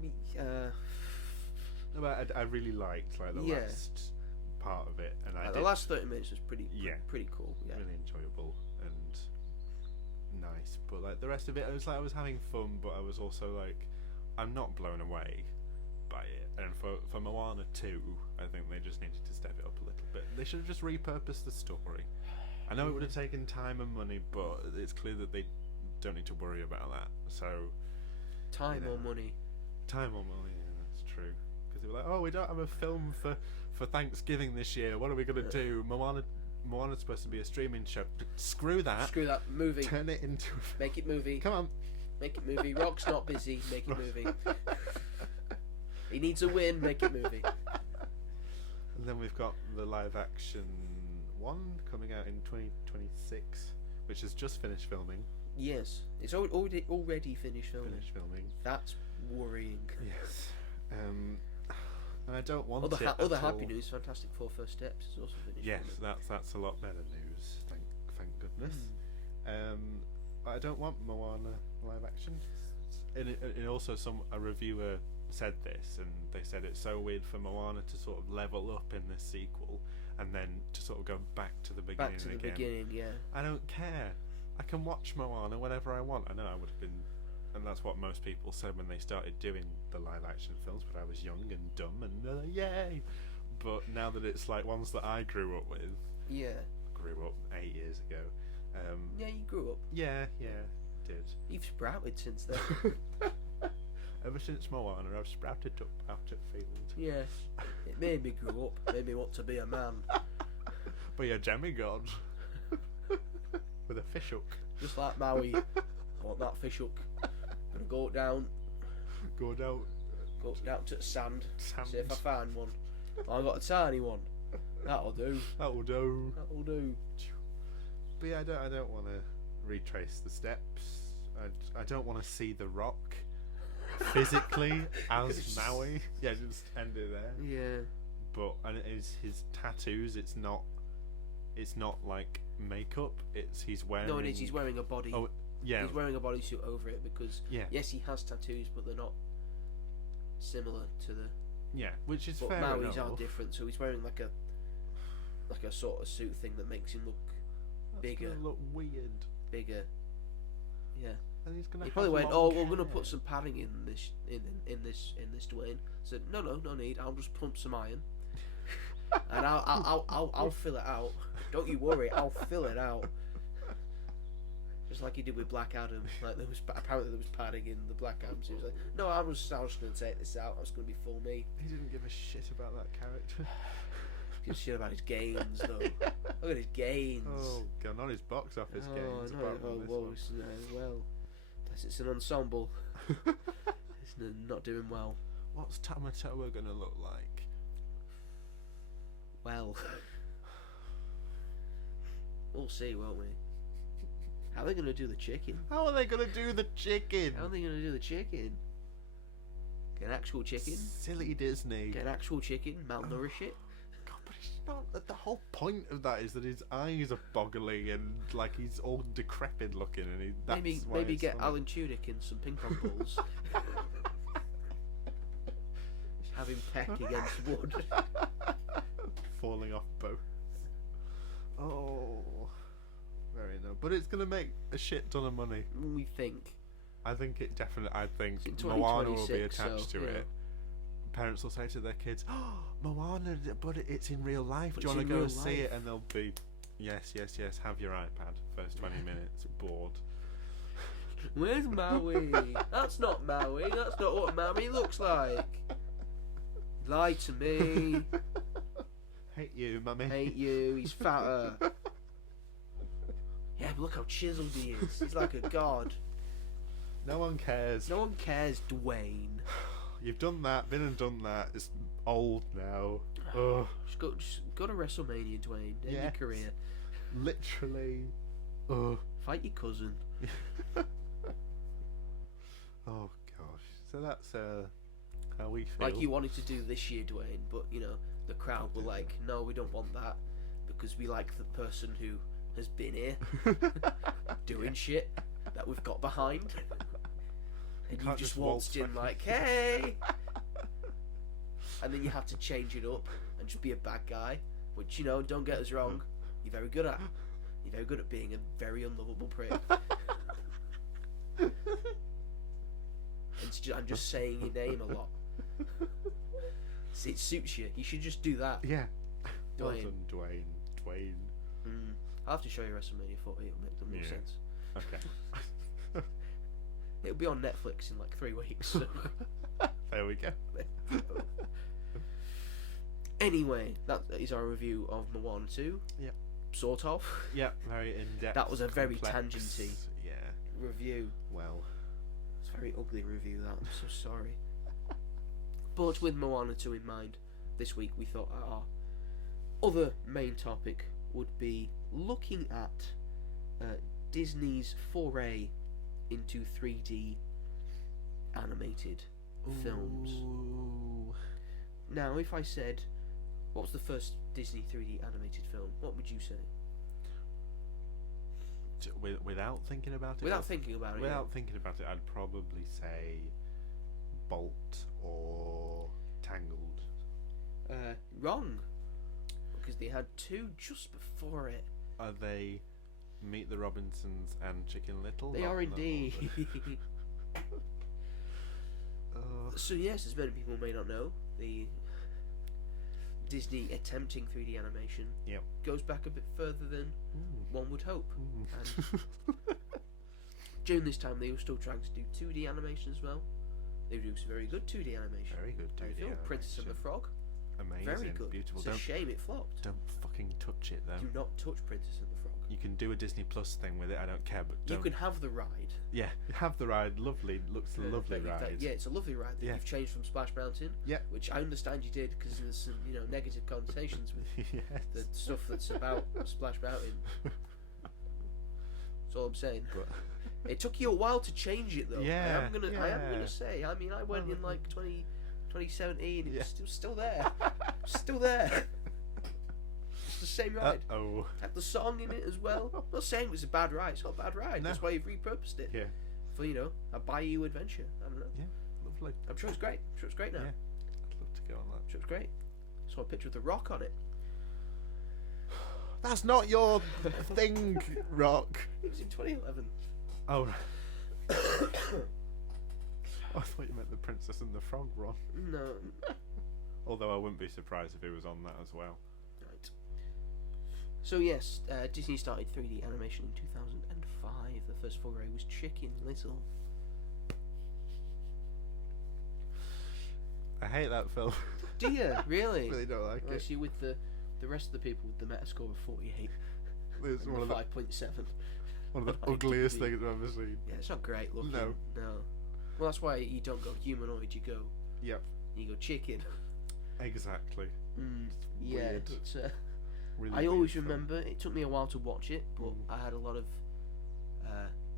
but I really liked the last part of it, and the last 30 minutes was pretty cool. Yeah. Really enjoyable and nice. But the rest of it, I was having fun, but I was also I'm not blown away by it. And for Moana 2, I think they just needed to step it up a little bit. They should have just repurposed the story. I know it would have taken time and money, but it's clear that they don't need to worry about that. So time or money, yeah, that's true. Because they were like, oh, we don't have a film for Thanksgiving this year. What are we gonna do? Moana's supposed to be a streaming show. Screw that. Movie. Turn it into. Make it movie. Come on. Make it movie. Rock's not busy. Make it movie. He needs a win. Make it movie. And then we've got the live action one coming out in 2026, which has just finished filming. Yes, it's already finished filming. That's worrying. Yes. And I don't want other happy news. Fantastic Four First Steps is also finished. Yes, that's a lot better news. Thank goodness. But I don't want Moana live action. And also a reviewer said this, and they said it's so weird for Moana to sort of level up in this sequel, and then to sort of go back to the beginning again. Back to the beginning, yeah. I don't care. I can watch Moana whenever I want. I know I would have been, and that's what most people said when they started doing the live action films, but I was young and dumb and they're like, yay! But now that it's ones that I grew up with. Yeah. Grew up 8 years ago. Yeah, you grew up. Yeah, did. You've sprouted since then. Ever since Moana, I've sprouted up out at field. Yeah. It made me grow up. Made me want to be a man. But you're a demigod. With a fish hook. Just like Maui. I want that fish hook. Gonna go down. Go down to the sand. See if I find one. I got a tiny one. That'll do. But yeah, I don't want to retrace the steps. I don't want to see The Rock physically as Maui. Yeah, just end it there. Yeah. But and it is his tattoos. It's not like makeup. He's wearing. No, it is. He's wearing a body. Oh, yeah. He's wearing a bodysuit over it because yes, he has tattoos, but they're not similar to the. Yeah, which is but fair Maui's enough. are different, so he's wearing like a sort of suit thing that makes him look bigger. Look weird. Bigger. Yeah. And he's gonna. He probably went, "Oh, we're gonna put some padding in this, Dwayne." Said, "No need. I'll just pump some iron, and I'll fill it out. Don't you worry, I'll fill it out." Just like he did with Black Adam. Apparently there was padding in the Black Adam. So he was like, "No, I was just gonna take this out. I was gonna be full me." He didn't give a shit about that character. Gives a shit about his gains, though. Look at his gains. Oh god, not his box office gains. No, apart from this one. well, unless it's an ensemble. It's not doing well. What's Tamatoa gonna look like? Well, we'll see, won't we? How are they gonna do the chicken? How are they gonna do the chicken? How are they gonna do the chicken? Get an actual chicken? Silly Disney. Get an actual chicken, malnourish it. God, but it's not. The whole point of that is that his eyes are boggly and like he's all decrepit looking, and Maybe get Alan Tudyk in some ping pong balls. Have him peck against wood. Falling off both. Oh, very no. But it's gonna make a shit ton of money. We think. I think it definitely. I think It's Moana will be attached to yeah. it. Parents will say to their kids, "Oh, Moana, but it's in real life. But Do you it's want to in go real see it?" life. And they'll be, "Yes. Have your iPad. First 20 minutes. Bored." Where's Maui? That's not Maui. That's not what Maui looks like. Lie to me. Hate you, mummy. Hate you. He's fatter. Yeah, but look how chiseled he is. He's like a god. No one cares. No one cares, Dwayne. You've done that. Been and done that. It's old now. Ugh. Just go to WrestleMania, Dwayne. End your Yes. career. Literally. Ugh. Fight your cousin. Oh gosh. So that's how we feel. Like you wanted to do this year, Dwayne, but you know the crowd were like, "No, we don't want that because we like the person who has been here doing shit that we've got behind." And you can't just just waltzed waltz in like, "Hey!" And then you have to change it up and just be a bad guy, which, you know, don't get us wrong, you're very good at. You're very good at being a very unlovable prick. I'm just saying your name a lot. See, it suits you. You should just do that. Yeah. Well Dwayne. done, Dwayne. I'll have to show you WrestleMania 40. It'll make more Yeah. sense. Okay. It'll be on Netflix in like 3 weeks. So. There we go. Anyway, that is our review of Moana 2. Yep. Sort of. Yeah, very in-depth. That was a very complex, tangenty Yeah. review. Well. It's a very ugly review, that. I'm so sorry. But with Moana 2 in mind, this week we thought our other main topic would be looking at Disney's foray into 3D animated films. Ooh. Now, if I said, what was the first Disney 3D animated film, what would you say? Without thinking about it? Without thinking about it. Without thinking about it, I'd probably say Bolt or Tangled. Wrong. Because they had 2 just before it. Are they Meet the Robinsons and Chicken Little? They Not are in that indeed. order. So yes, as many people may not know, the Disney attempting 3D animation Yep. goes back a bit further than one would hope. Mm. And during this time, they were still trying to do 2D animation as well. They were doing some very good 2D animation. Very good 2D Film, Princess and the animation. Frog. Amazing. Very good. Beautiful. It's a shame it flopped. Don't fucking touch it though. Do not touch Princess and the Frog. You can do a Disney Plus thing with it. I don't care, but You don't. can have the ride. Yeah, have the ride. Lovely. Looks a lovely ride. Yeah, it's a lovely ride that Yeah. you've changed from Splash Mountain. Yeah. Which I understand you did because there's some, you know, negative connotations with Yes. the stuff that's about Splash Mountain. That's all I'm saying. But It took you a while to change it though. Yeah, I am yeah. gonna say. I mean, I went in like 2017. Yeah. It was still there. Still there. It's the same ride. oh. Had the song in it as well. I'm not saying it was a bad ride. It's not a bad ride. No. That's why you've repurposed it Yeah. for, you know, a Bayou adventure. I don't know. Yeah. Lovely. I'm sure it's great. I'm sure it's great now. Yeah. I'd love to go on that. I'm sure it's great. Saw a picture of The Rock on it. That's not your thing, Rock. It was in 2011. Oh. Right. I thought you meant the Princess and the Frog one. No. Although I wouldn't be surprised if he was on that as well. Right. So yes, Disney started 3D animation in 2005. The first foray was Chicken Little. I hate that film. Do you really? Really don't like Unless it. you with the The rest of the people with the Metascore of 48 It's and one of the the 5.7. one of the on ugliest IMDb. things I've ever seen. Yeah, it's not great looking. No. Well, that's why you don't go humanoid. Yep. You go chicken. Exactly. Yeah, Weird. it's. Really I always weird film. remember. It took me a while to watch it, but I had a lot of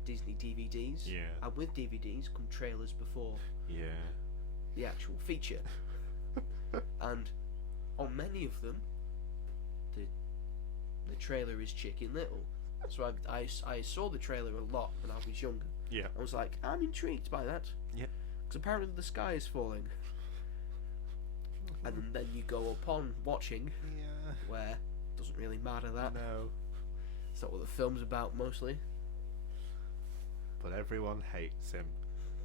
Disney DVDs. Yeah. And with DVDs come trailers before Yeah. the actual feature. And on many of them, the trailer is Chicken Little. So I saw the trailer a lot when I was younger. Yeah. I was like, I'm intrigued by that. Yeah. Because apparently the sky is falling. And then you go upon watching, Yeah. where it doesn't really matter that. No. It's not what the film's about mostly. But everyone hates him.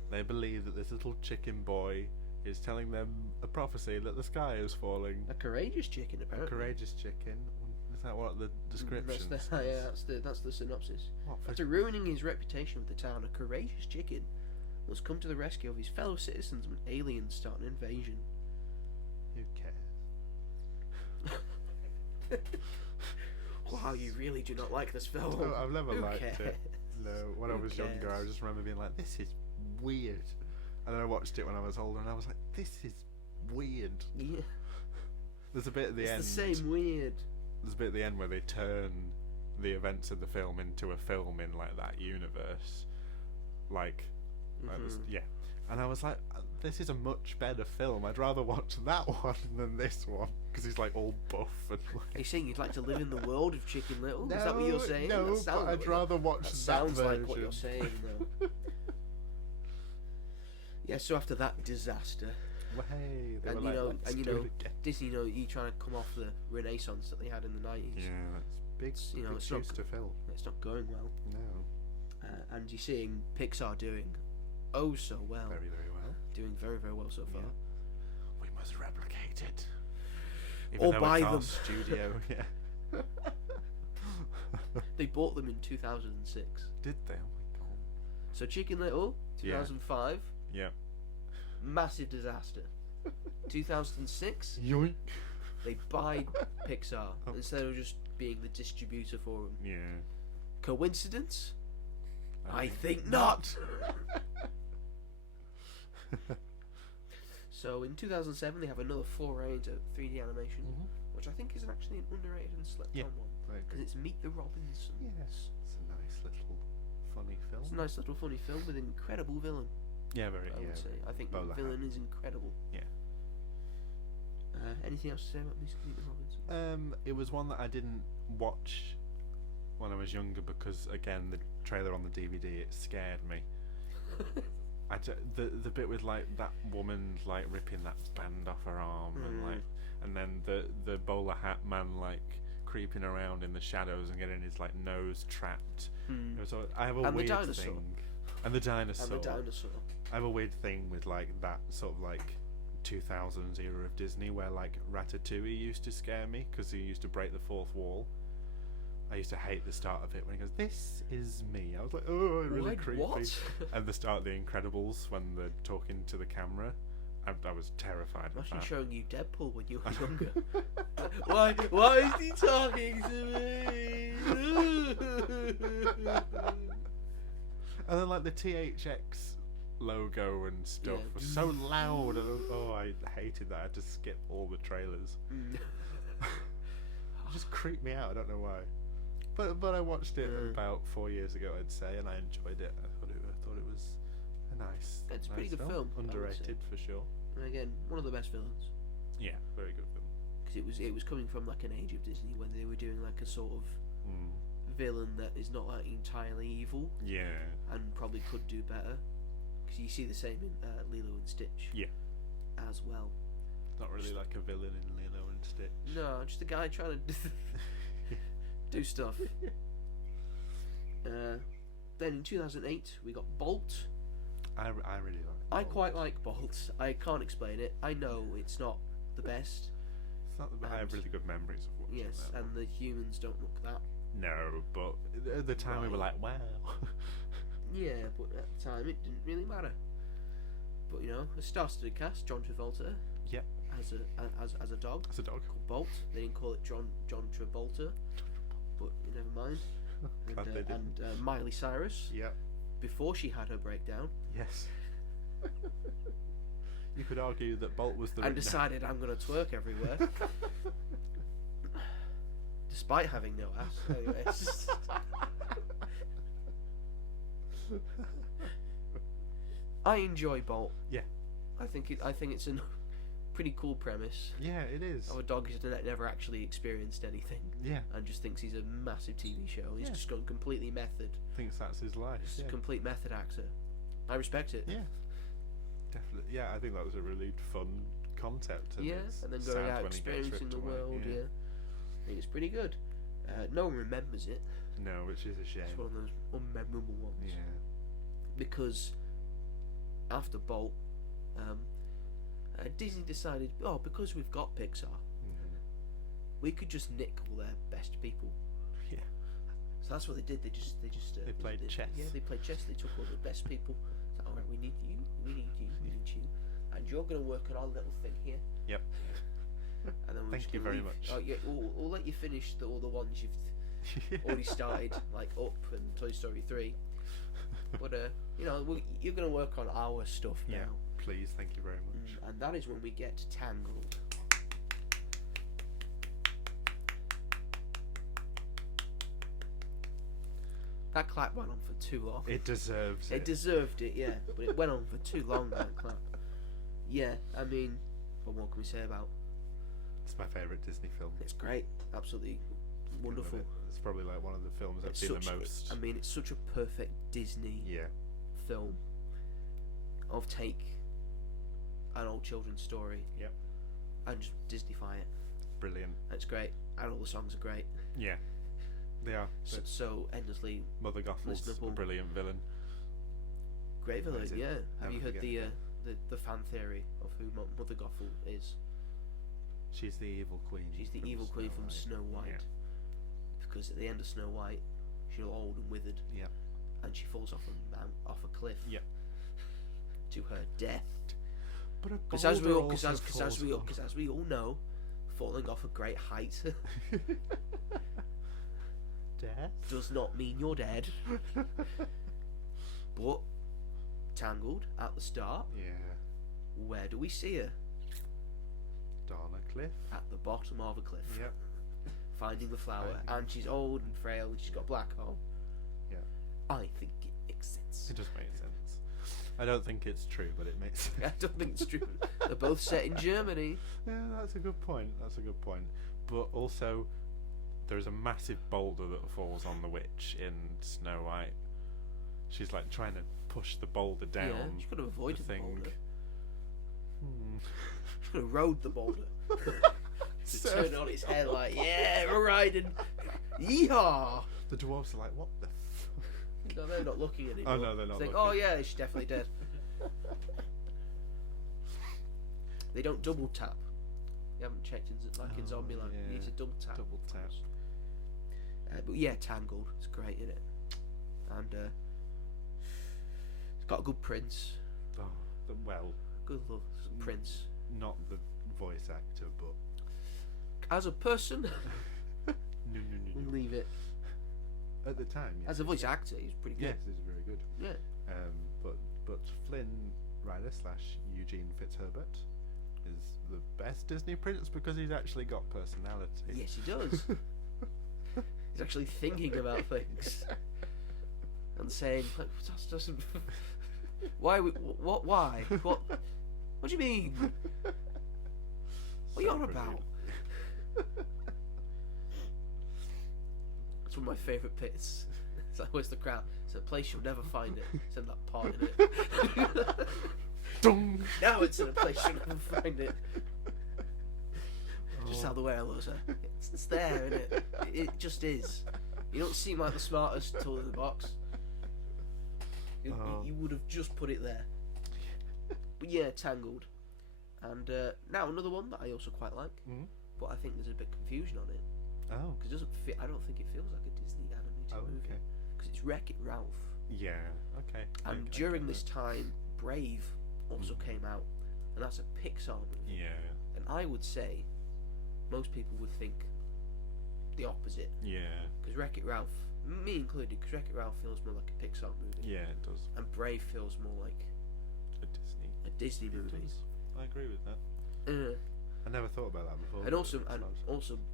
They believe that this little chicken boy is telling them a prophecy that the sky is falling. A courageous chicken, A apparently. courageous chicken. Is that what the description That's says? that's the synopsis. What for- After ruining his reputation with the town, a courageous chicken must come to the rescue of his fellow citizens when aliens start an invasion. Who cares? Wow, you really do not like this film. No, I've never Who liked cares? it. No, when I Who was younger, I cares? just remember being like, "This is weird," and then I watched it when I was older, and I was like, "This is weird." Yeah, There's a bit at the end. it's the same weird. There's a bit at the end where they turn the events of the film into a film in like that universe, like this, yeah. And I was like, "This is a much better film. I'd rather watch that one than this one because he's like all buff and." Are you saying you'd like to live in the world of Chicken Little? Is that what you're saying? No, That sounds but I'd like rather watch that that sounds version. like what you're saying, though. Yeah. So after that disaster, Well, hey, they and were you know, "Let's and you do know, it again." Disney, you trying to come off the Renaissance that they had in the 90s. Yeah, that's big. You know, big it's not shoes to fill. It's not going well. No, And you're seeing Pixar doing oh so well. very, very well. Doing very, very well so far. Yeah. We must replicate it. Or though buy it's our them. studio, yeah. They bought them in 2006. Did they? Oh my god. So Chicken Little, Yeah. 2005, Yeah. massive disaster. 2006, Yoink. they buy Pixar Oh. instead of just being the distributor for them. Yeah. Coincidence? I think not. So in 2007 they have another foray into 3D animation, which I think is actually an underrated and slept Yeah. on one, Very because good. it's Meet the Robinsons. Yes. It's a nice little funny film. It's a nice little funny film with an incredible villain. Yeah, very. I would say. I think the Bowler villain hat. is incredible. Yeah. Anything else to say about Meet the Robinsons? It was one that I didn't watch when I was younger because, again, the trailer on the DVD, it scared me. The bit with like that woman like ripping that band off her arm and then the bowler hat man like creeping around in the shadows and getting his like nose trapped. It was I have a And the weird dinosaur. thing. And the dinosaur. And the dinosaur. I have a weird thing with like that sort of like 2000s era of Disney where like Ratatouille used to scare me because he used to break the fourth wall. I used to hate the start of it when he goes, "This is me." I was like, "Oh, really Like, creepy." what? And the start of The Incredibles when they're talking to the camera, I was terrified of Imagine that. showing you Deadpool when you were younger. Why is he talking to me? And then like the THX logo and stuff Yeah. was so loud, and I hated that. I had to skip all the trailers. It just creeped me out. I don't know why. But I watched it about 4 years ago, I'd say, and I enjoyed it. I thought it was a nice. It's a pretty nice good film, I would say. Underrated for sure. And again, one of the best villains. Yeah, very good film. Because it was coming from like an age of Disney when they were doing like a sort of villain that is not like entirely evil Yeah. and probably could do better. Because you see the same in Lilo and Stitch. Yeah. As well. Not really like a villain in Lilo and Stitch. No, just a guy trying to do stuff. Then in 2008 we got Bolt. I really like. I Bolt. quite like Bolt. I can't explain it. I know it's not the best. It's not that I have and- really good memories of watching Yes, that and one. the humans don't look that. No, but at the time we were Right. like, wow. Yeah, but at the time it didn't really matter. But you know, a star-studded cast: John Travolta, Yep. as a dog. As a dog. Called Bolt. They didn't call it John Travolta, but never mind. Glad they didn't. And Miley Cyrus. Yep. Before she had her breakdown. Yes. You could argue that Bolt was the. And decided I'm going to twerk everywhere. Despite having no ass. Anyways. I enjoy Bolt. Yeah. I think it's a pretty cool premise. Yeah, it is. Of a dog who's never actually experienced anything. Yeah. And just thinks he's a massive TV show. He's just gone completely method. Thinks that's his life. He's a complete method actor. I respect it. Yeah. Definitely. Yeah, I think that was a really fun concept. And and then going out experiencing the world. Yeah. I think it's pretty good. No one remembers it. No, which is a shame. It's one of those unmemorable ones. Yeah. Because after Bolt, Disney decided, because we've got Pixar, we could just nick all their best people. Yeah. So that's what they did. They played chess. Yeah, they played chess. They took all the best people. Like, all right, we need you, we need you, we need you, and you're going to work on our little thing here. Yep. And then Thank you very much. Oh yeah, we'll let you finish all the ones you've already started, like Up and Toy Story 3. But you're going to work on our stuff now. Please, thank you very much. And that is when we get Tangled. That clap went on for too long. It deserves it. It deserved it, yeah. But it went on for too long, that clap. Yeah, I mean, what more can we say about? It's my favourite Disney film. It's great. Absolutely wonderful. It's probably like one of the films I've seen the most. I mean, it's such a perfect Disney film of take an old children's story and just Disneyfy it. Brilliant. It's great. And all the songs are great. Yeah. They are. So endlessly Mother Gothel's a brilliant villain. Great villain, Amazing. yeah. Have you heard forget the fan theory of who Mother Gothel is? She's the evil queen. She's the evil queen from Snow White. Yeah. Because at the end of Snow White, she's all old and withered. Yeah. And she falls off a cliff. Yeah. To her death. Because as we all know, falling off a great height death does not mean you're dead. But Tangled at the start. Yeah. Where do we see her? Down a cliff. At the bottom of a cliff. Yep. Finding the flower, and she's old and frail, and she's got black hole. Yeah. I think it makes sense. It does make sense. I don't think it's true, but it makes sense. I don't think it's true. They're both set in Germany. Yeah, that's a good point. But also, there's a massive boulder that falls on the witch in Snow White. She's like trying to push the boulder down. Yeah, she could have avoided the boulder. She could have rode the boulder. Just turn on its head like, yeah, we're riding. Yeehaw! The dwarves are like, what the No, they're not looking anymore. Oh no, they're not. It's like, oh yeah, she's definitely dead. They don't double tap. You haven't checked in in Zombieland. Yeah. You need to double tap. Double tap. But yeah, Tangled. It's great, isn't it? And it's got a good prince. Oh, well. Good little prince. Not the voice actor, but as a person, no. leave it. At the time, yes. As a voice actor, he's pretty good. Yes, he's very good. Yeah. But Flynn Rider / Eugene Fitzherbert is the best Disney prince because he's actually got personality. Yes, he does. He's actually thinking about things and saying, like, that doesn't. Why? What? Why? What? What do you mean? What are you on about? It's one of my favourite bits. It's like, where's the crowd? It's a place you'll never find it. It's in that part in it. Dong! Now it's in a place you'll never find it. Just how the werewolves are. It's there, isn't it? It just is. You don't seem like the smartest tool in the box. You would have just put it there. But yeah, Tangled. And now another one that I also quite like, but I think there's a bit of confusion on it. Oh. Because it doesn't fit. I don't think it feels like a Disney animated movie. Okay. Because it's Wreck-It Ralph. Yeah. Okay. And during this time, Brave also came out, and that's a Pixar movie. Yeah. And I would say most people would think the opposite. Yeah. Because Wreck-It Ralph, me included, because Wreck-It Ralph feels more like a Pixar movie. Yeah, it does. And Brave feels more like A Disney movie. It does. I agree with that. I never thought about that before. And also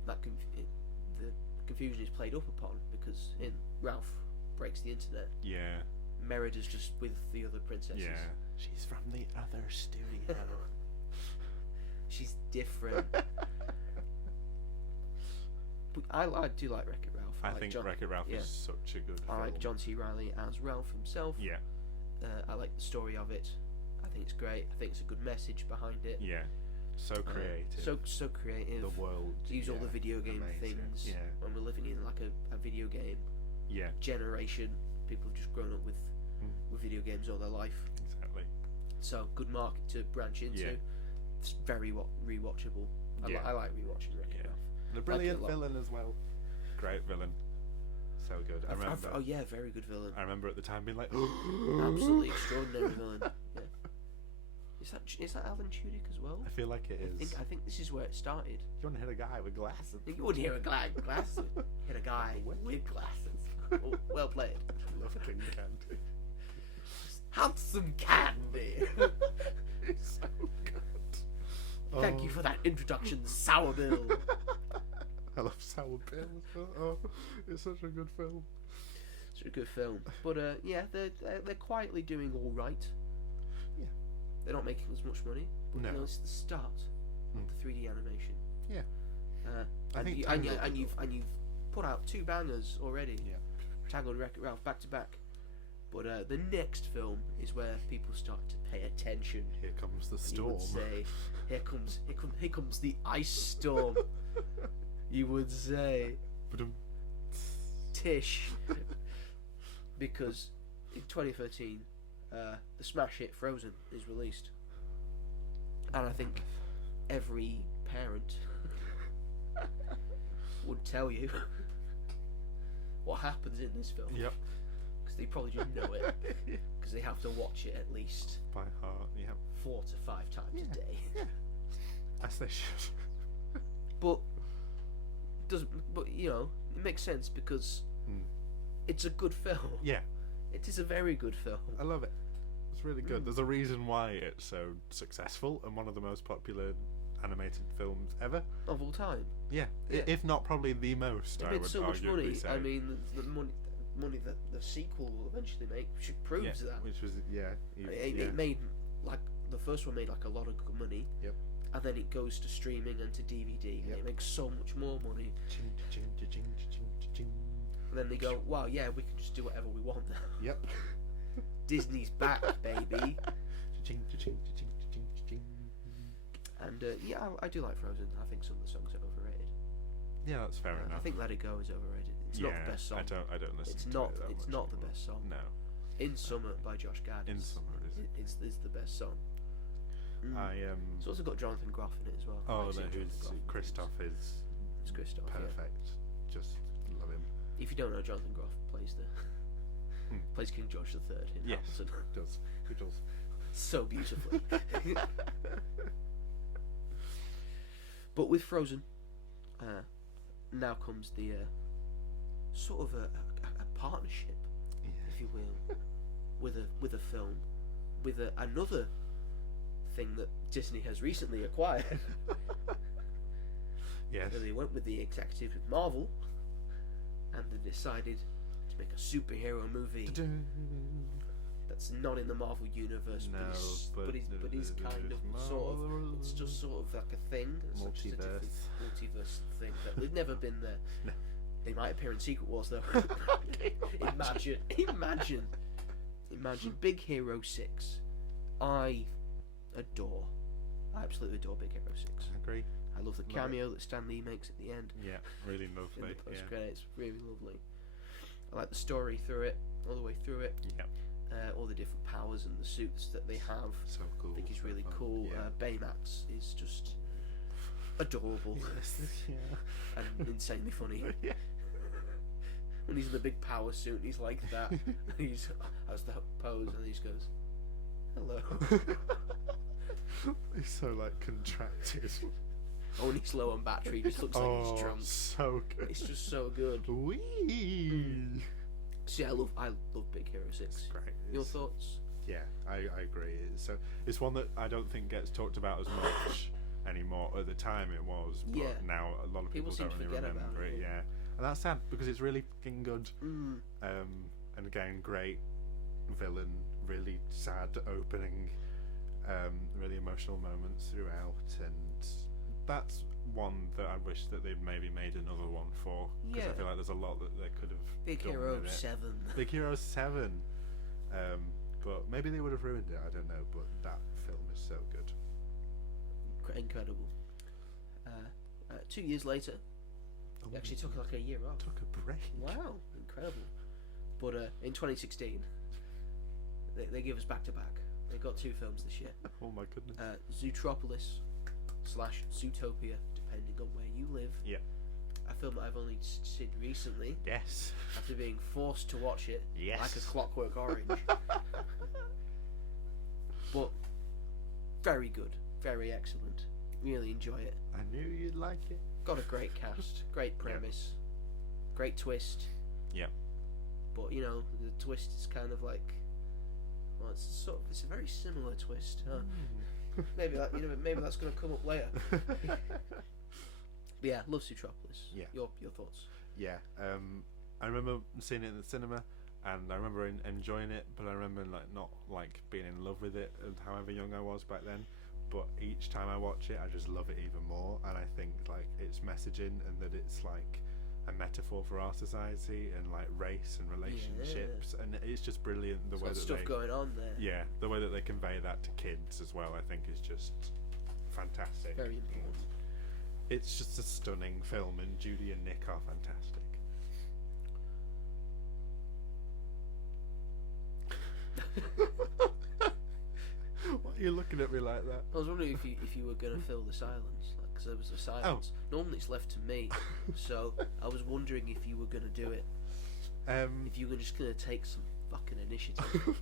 that the confusion is played up upon because in Ralph Breaks the Internet, Yeah. Merida's just with the other princesses. Yeah. She's from the other studio. She's different. But I do like Wreck-It Ralph. I think Wreck-It Ralph is such a good film. I like John C. Reilly as Ralph himself. Yeah. I like the story of it. I think it's great. I think it's a good message behind it. Yeah. So creative. So creative. The world. Use all the video game things. Yeah. When we're living in like a video game generation, people have just grown up with video games all their life. Exactly. So good market to branch into. Yeah. It's very rewatchable. I like rewatching Wreck-It Ralph. And a brilliant villain as well. Great villain. So good. I remember. Very good villain. I remember at the time being like, absolutely extraordinary villain. Yeah. Is that Alan Tudyk as well? I feel like it is. I think this is where it started. You want to hit a guy with glasses? You wouldn't hit a guy with glasses. Hit a guy with glasses. Oh, well played. I love King Candy. Have some candy. It's so good. Thank you for that introduction, Sour Bill. I love Sour Bill as well. Oh, it's such a good film. It's a good film. But they're quietly doing all right. Yeah. They're not making as much money. But No. You know, it's the start of the 3D animation. Yeah. And you've put out 2 bangers already. Yeah. Tangled Wreck-It Ralph back to back. But the next film is where people start to pay attention. Here comes the storm. You would say, here comes the ice storm. You would say, Tish, because in 2013, the smash hit Frozen is released, and I think every parent would tell you what happens in this film. Yep. Because they probably just know it, because they have to watch it at least By heart. Yep. 4 to 5 times a day. Yeah. As they should. But you know, it makes sense because it's a good film. Yeah. It is a very good film. I love it. It's really good. There's a reason why it's so successful and one of the most popular animated films ever Of all time. Yeah. If not probably the most. It made so much money. Say. I mean, the money that the sequel will eventually make proves that. Which was It made like the first one made like a lot of good money. Yep. And then it goes to streaming and to DVD, and it makes so much more money. And then they go, wow, yeah, we can just do whatever we want now. Yep. Disney's back, baby. And I do like Frozen. I think some of the songs are overrated. Yeah, that's fair enough. I think Let It Go is overrated. It's not the best song. I don't listen it's to not, it that It's much not the anymore. best song. No. In Summer by Josh Gad. In Summer is the best song. It's also got Jonathan Groff in it as well. Oh, Christoph is. It's Christoph. Perfect. Yeah. Just love him. If you don't know, Jonathan Groff plays King George III in Hamilton. He does. So beautifully. But with Frozen, now comes the sort of a partnership, if you will, with a film, with another thing that Disney has recently acquired. Yes. So they went with the executive at Marvel, and they decided to make a superhero movie that's not in the Marvel universe, but is kind of sort of. It's just sort of like a thing. It's just a different multiverse thing that they've never been there. No. They might appear in Secret Wars though. Imagine Big Hero 6. I absolutely adore Big Hero 6. I agree. I love the cameo that Stan Lee makes at the end. Yeah, really lovely. In the post credits, really lovely. I like the story through it, all the way through it. Yeah. All the different powers and the suits that they have. So cool. I think he's really fun. cool. Yeah. Baymax is just adorable. Yes. Yeah. And insanely funny. Yeah. When he's in the big power suit and he's like that. He's has the pose and he just goes, hello. He's so like contracted. Only slow on battery, just looks like he's drunk. So good. It's just so good. Wee. So yeah, I love Big Hero 6. It's great. Your thoughts? Yeah, I agree. It's one that I don't think gets talked about as much anymore. At the time it was, but now a lot of people seem don't to really forget remember about it. it. Yeah, and that's sad because it's really fucking good. And again, great villain, really sad opening, really emotional moments throughout, and that's one that I wish that they'd maybe made another one for, because I feel like there's a lot that they could have Big done Hero with it. 7. Big Hero 7. But maybe they would have ruined it, I don't know, but that film is so good. Incredible. 2 years later, we actually took like a year off. Took a break. Wow, incredible. But in 2016, they give us back to back. They got 2 films this year. Oh my goodness. Zootropolis / Zootopia, depending on where you live. Yeah. A film that I've only seen recently. Yes. After being forced to watch it. Yes. Like a Clockwork Orange. But very good. Very excellent. Really enjoy it. I knew you'd like it. Got a great cast. Great premise. Great twist. Yep. But you know, the twist is kind of like, well, it's a very similar twist. Huh? Maybe that's going to come up later. But yeah, love Zootropolis. Yeah. Your thoughts? Yeah. I remember seeing it in the cinema, and I remember enjoying it, but I remember not being in love with it, and however young I was back then. But each time I watch it, I just love it even more, and I think its messaging, and that it's a metaphor for our society and race and relationships, and it's just brilliant the way that stuff going on there. Yeah, the way that they convey that to kids as well, I think is just fantastic. Very important. It's just a stunning film, and Judy and Nick are fantastic. Why are you looking at me like that? I was wondering if you were going to fill the silence, because there was a silence. Normally it's left to me, so I was wondering if you were going to do it. If you were just going to take some fucking initiative.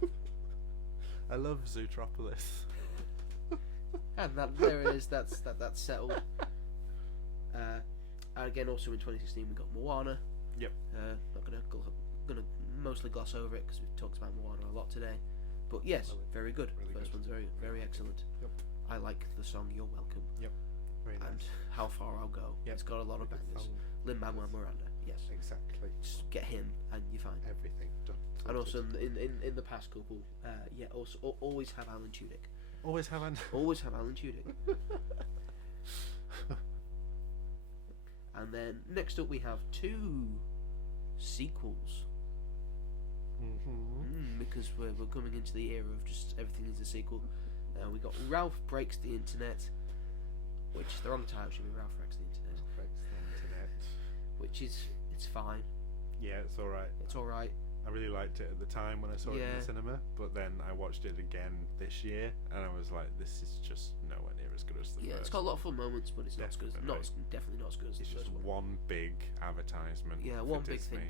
I love Zootropolis. And there it is. That's settled. And again, also in 2016 we got Moana. Yep. Not gonna mostly gloss over it because we've talked about Moana a lot today. But yes, very good. Really First good. one's very excellent. Yep. I like the song "You're Welcome." Yep. Very nice. And How Far I'll Go. Yep. It's got a lot of bangers. Lin-Manuel Miranda. Yes. Exactly. Just get him and you're fine. Everything done. And also in the past couple, also always have Alan Tudyk. Always have an. Always have Alan Tudyk. And then next up we have 2 sequels. Because we're coming into the era of just everything is a sequel. We got Ralph Breaks the Internet, which the wrong title should be Ralph Breaks the Internet. Breaks the Internet. Which it's fine. Yeah, it's alright. It's alright. I really liked it at the time when I saw it in the cinema, but then I watched it again this year, and I was like, this is just nowhere near as good as the first. It's got a lot of fun moments, but it's Definitely. definitely not as good as the It's first just one. one big advertisement. Yeah, for one big Disney, thing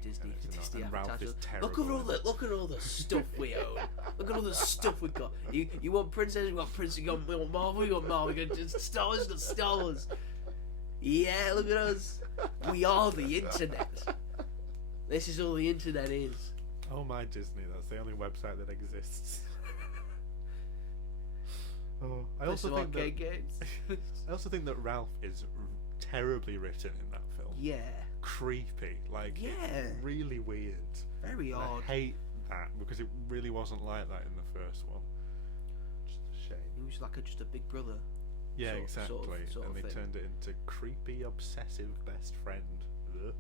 Disney and Ralph is advertisement. terrible. Look at all the stuff we own. Look at all the stuff we got. You want Princess? We got Princess. We want Marvel. We got Marvel. We got Star Wars. We got Star Wars. Yeah, look at us. We are the internet. This is all the internet is. Oh my Disney, that's the only website that exists. I also think that Ralph is terribly written in that film. Yeah. Creepy, it's really weird. Very And odd. I hate that because it really wasn't like that in the first one. Just a shame. He was like just a big brother. Yeah, sort of exactly. And they thing. turned it into creepy, obsessive best friend. Ugh.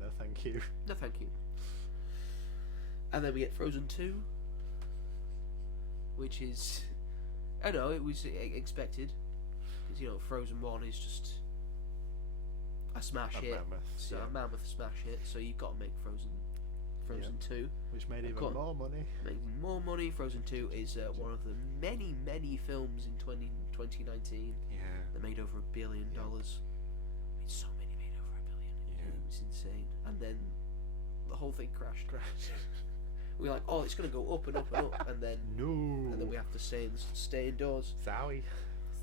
No, thank you. No, thank you. And then we get Frozen 2, which is, I know, it was expected, because, Frozen 1 is just a smash hit. A mammoth smash hit, so you've got to make Frozen 2. Which made even more money. Made more money. Frozen 2 is one of the many, many films in 2019 that made over $1 billion. I mean, so many made over $1 billion. Yeah. It's insane. And then the whole thing crashed. We're like, it's going to go up and up and up, and then No. we have to stay indoors. Zowie.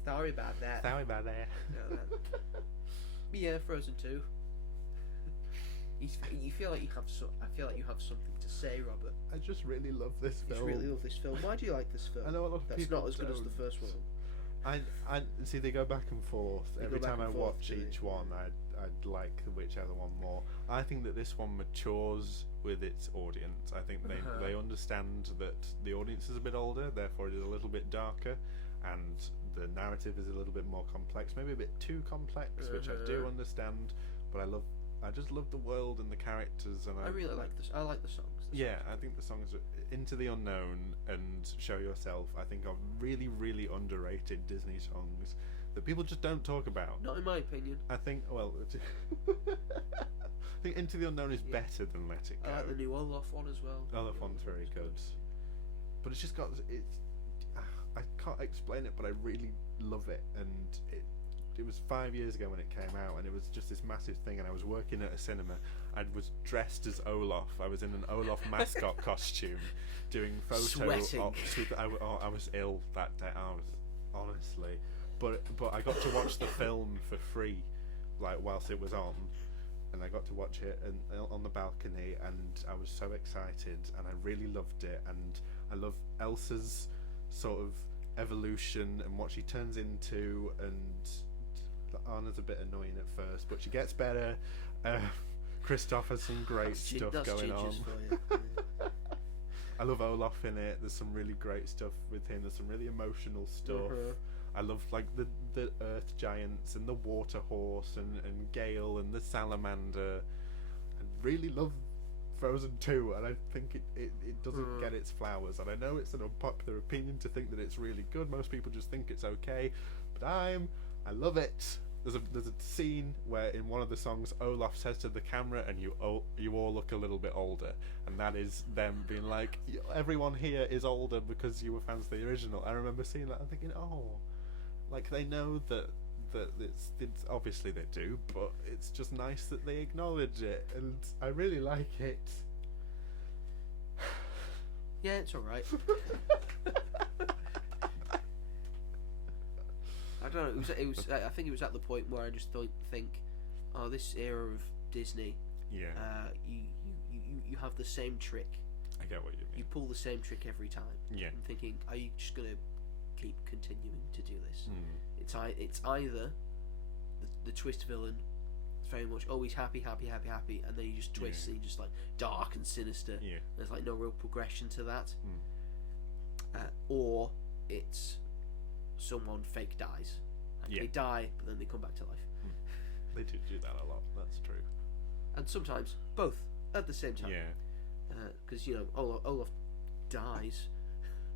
Sorry about that. Sorry about that. No, yeah, Frozen 2. You feel like you have I feel like you have something to say, Robert. I just really love this film. You really love this film. Why do you like this film? I know a lot of That's people not as good as the first one. I see they go back and forth. Every time I watch each one, I'd like whichever one more. I think that this one matures with its audience. I think they understand that the audience is a bit older, therefore it is a little bit darker, and the narrative is a little bit more complex, maybe a bit too complex, which I do understand. But I just love the world and the characters, and I really like this. I like the songs. I think the songs are Into the Unknown and Show Yourself, I think, are really, really underrated Disney songs that people just don't talk about. Not in my opinion. I think, well, I think Into the Unknown is better than Let It Go. I like the new Olaf one as well. Olaf one's very good. But it's just got, I can't explain it, but I really love it, and it was 5 years ago when it came out, and it was just this massive thing, and I was working at a cinema. I was dressed as Olaf. I was in an Olaf mascot costume, doing Sweating. I was ill that day. I was, honestly, but I got to watch the film for free, like whilst it was on, and I got to watch it on the balcony, and I was so excited, and I really loved it, and I love Elsa's sort of evolution and what she turns into, and Anna's a bit annoying at first, but she gets better. Kristoff has some great stuff going on. I love Olaf in it. There's some really great stuff with him. There's some really emotional stuff. I love like the earth giants and the water horse and Gale and the salamander. I really love Frozen 2, and I think it doesn't get its flowers, and I know it's an unpopular opinion to think that it's really good. Most people just think it's okay, but I love it. There's a scene where in one of the songs Olaf says to the camera, and you all look a little bit older, and that is them being like, everyone here is older because you were fans of the original. I remember seeing that and thinking, oh, like they know that it's obviously they do, but it's just nice that they acknowledge it, and I really like it. Yeah, it's alright. I don't know. It was. I think it was at the point where I just think, oh, this era of Disney. Yeah. You have the same trick. I get what you mean. You pull the same trick every time. Yeah. I'm thinking, are you just gonna keep continuing to do this? It's either the twist villain. It's very much always happy, and then you just twist and you just like dark and sinister. Yeah. There's like no real progression to that. Or it's someone fake dies. They die, but then they come back to life. They do that a lot. That's true. And sometimes both at the same time. Yeah. Because Olaf dies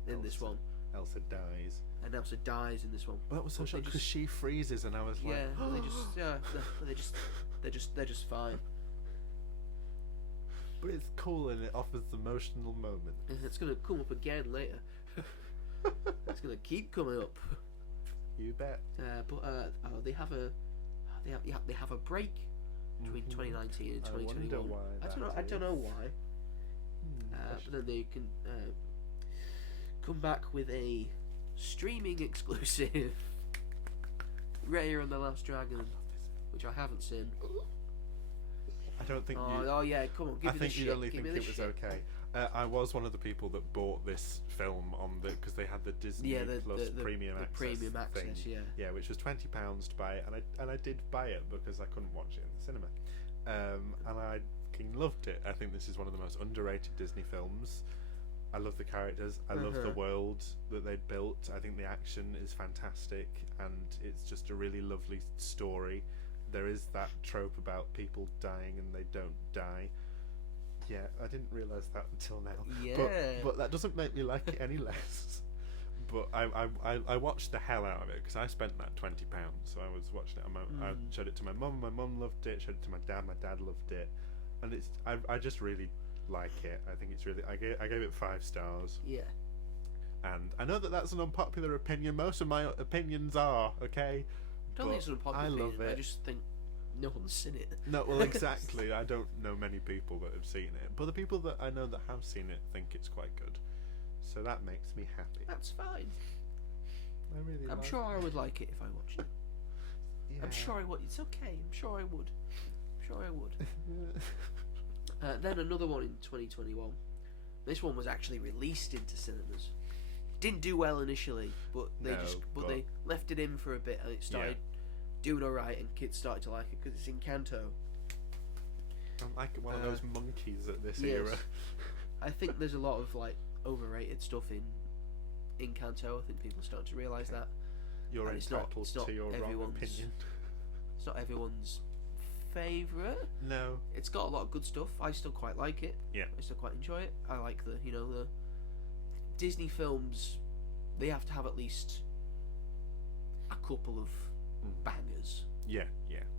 in this one. Elsa dies. And Elsa dies in this one. Well, that was so shocking because she freezes, and I was like, they're just fine. But it's cool, and it offers emotional moments. And it's gonna come up again later. It's gonna keep coming up. You bet. They have a break between 2019 and 2021. I wonder why. I don't know why. But then they can come back with a streaming exclusive, Raya and the Last Dragon, which I haven't seen. I don't think yeah, come on, give me the shit. I think you only think it was okay. I was one of the people that bought this film because they had the Disney Plus Premium Access thing. Yeah, which was £20 to buy it, and I did buy it because I couldn't watch it in the cinema, and I loved it. I think this is one of the most underrated Disney films. I love the characters. I love the world that they'd built. I think the action is fantastic, and it's just a really lovely story. There is that trope about people dying and they don't die. Yeah, I didn't realise that until now. Yeah. But that doesn't make me like it any less. But I watched the hell out of it because I spent that £20. So I was watching it. I showed it to my mum. My mum loved it. Showed it to my dad. My dad loved it. And I just really like it. I think it's really. I gave it 5 stars. Yeah. And I know that that's an unpopular opinion. Most of my opinions are okay. I don't think it's an unpopular opinion. I love it. I just think no one's seen it. No, well, exactly. I don't know many people that have seen it, but the people that I know that have seen it think it's quite good. So that makes me happy. That's fine. really. I'm sure I would like it if I watched it. Yeah. I'm sure I would. It's okay. I'm sure I would. Then another one in 2021. This one was actually released into cinemas. Didn't do well initially, but they they left it in for a bit, and it started doing alright, and kids started to like it because it's Encanto. I'm like one of those monkeys at this yes. era. I think there's a lot of like overrated stuff in Encanto. I think people are starting to realise that. You're and entitled to your wrong opinion. It's not everyone's favourite. No. It's got a lot of good stuff. I still quite like it. Yeah. I still quite enjoy it. I like the Disney films. They have to have at least a couple of bangers. Yeah.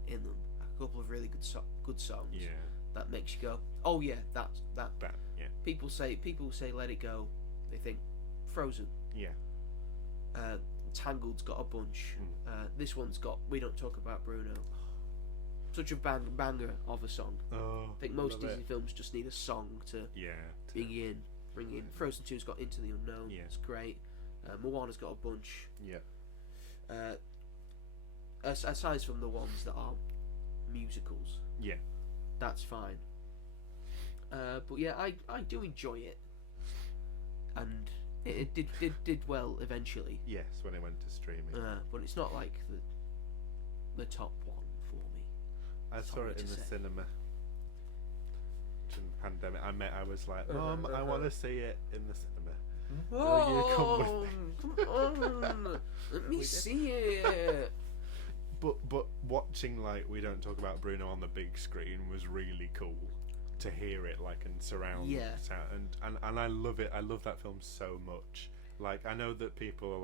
In them, a couple of really good songs. Yeah. That makes you go, oh yeah, that. Yeah. People say Let It Go. They think Frozen. Yeah. Tangled's got a bunch. This one's got We Don't Talk About Bruno. Such a banger of a song. Oh, I think most Disney films just need a song to bring in. Frozen 2's got Into the Unknown. Yeah. It's great. Moana's got a bunch. Yeah. Aside from the ones that are musicals. Yeah. That's fine. But yeah, I do enjoy it. And it did well eventually. Yes, when it went to streaming. But it's not like the top one for me. I saw it in the cinema during the pandemic. I was like, Mom, I want to see it in the cinema. Will you come with me? Come on, let me see it. But watching like We Don't Talk About Bruno on the big screen was really cool to hear it like and surround sound, and I love it. I love that film so much. Like I know that people are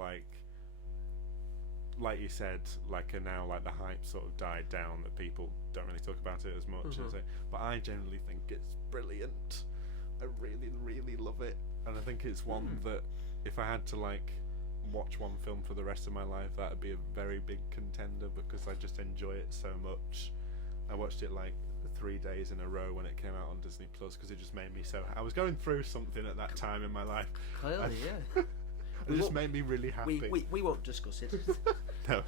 like you said, like are now like the hype sort of died down, that people don't really talk about it as much as it, but I generally think it's brilliant. I really love it, and I think it's one that if I had to like watch one film for the rest of my life, that would be a very big contender because I just enjoy it so much. I watched it like 3 days in a row when it came out on Disney Plus because it just made me so. I was going through something at that time in my life. Clearly, yeah. It just made me really happy. We won't discuss it. No.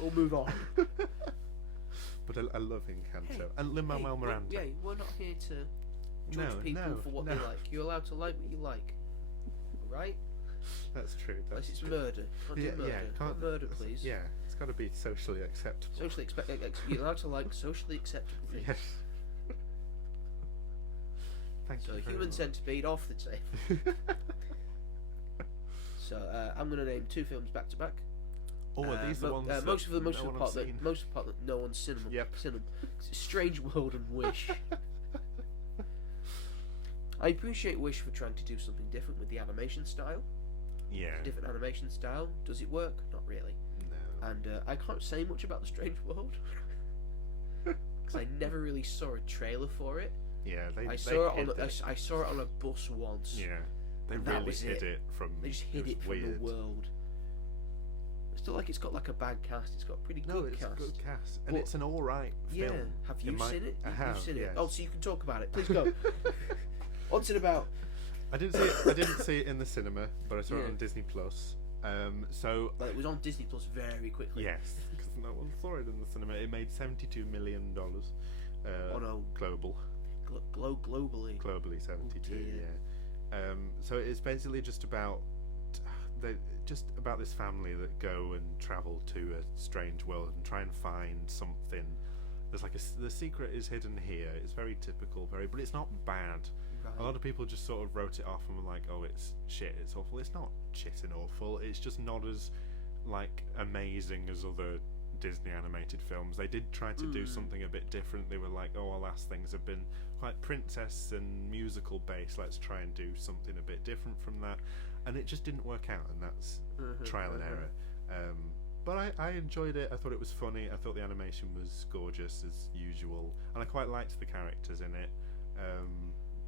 We'll move on. But I love Encanto and Lin-Manuel Miranda. Yeah, we're not here to judge people for what they like. You're allowed to like what you like, right? That's true. Unless it's murder. Can't do murder. Not murder, please. Yeah, it's got to be socially acceptable. You're allowed to like socially acceptable things. Yes. Thank you. So, Human Centipede off the table. So I'm going to name 2 films back to back. Oh, are these the ones most of the part that no one's seen them. Yep. Strange World and Wish. I appreciate Wish for trying to do something different with the animation style. Yeah. Different animation style. Does it work? Not really. No. And I can't say much about the Strange World because I never really saw a trailer for it. Yeah, I saw it on a bus once. Yeah. They really hid it from. They just hid it from the world. I still like it's got like a bad cast. It's got a pretty good cast. No, it's a good cast, and it's an all right film. Yeah. Have you seen it? I have. You've seen yes. it. Oh, so you can talk about it. Please go. What's it about? I didn't see it in the cinema, but I saw it on Disney Plus. Well, it was on Disney Plus very quickly. Yes, because no one saw it in the cinema. It made $72 million. Global. Globally. Globally, 72. Yeah. So it's basically just about this family that go and travel to a strange world and try and find something. There's like the secret is hidden here. It's very typical, but it's not bad. Right. A lot of people just sort of wrote it off and were like, "Oh, it's shit. It's awful." It's not shit and awful. It's just not as like amazing as other Disney animated films. They did try to do something a bit different. They were like, "Oh, our last things have been quite princess and musical based. Let's try and do something a bit different from that." And it just didn't work out, and that's trial and error. But I enjoyed it. I thought it was funny. I thought the animation was gorgeous as usual, and I quite liked the characters in it.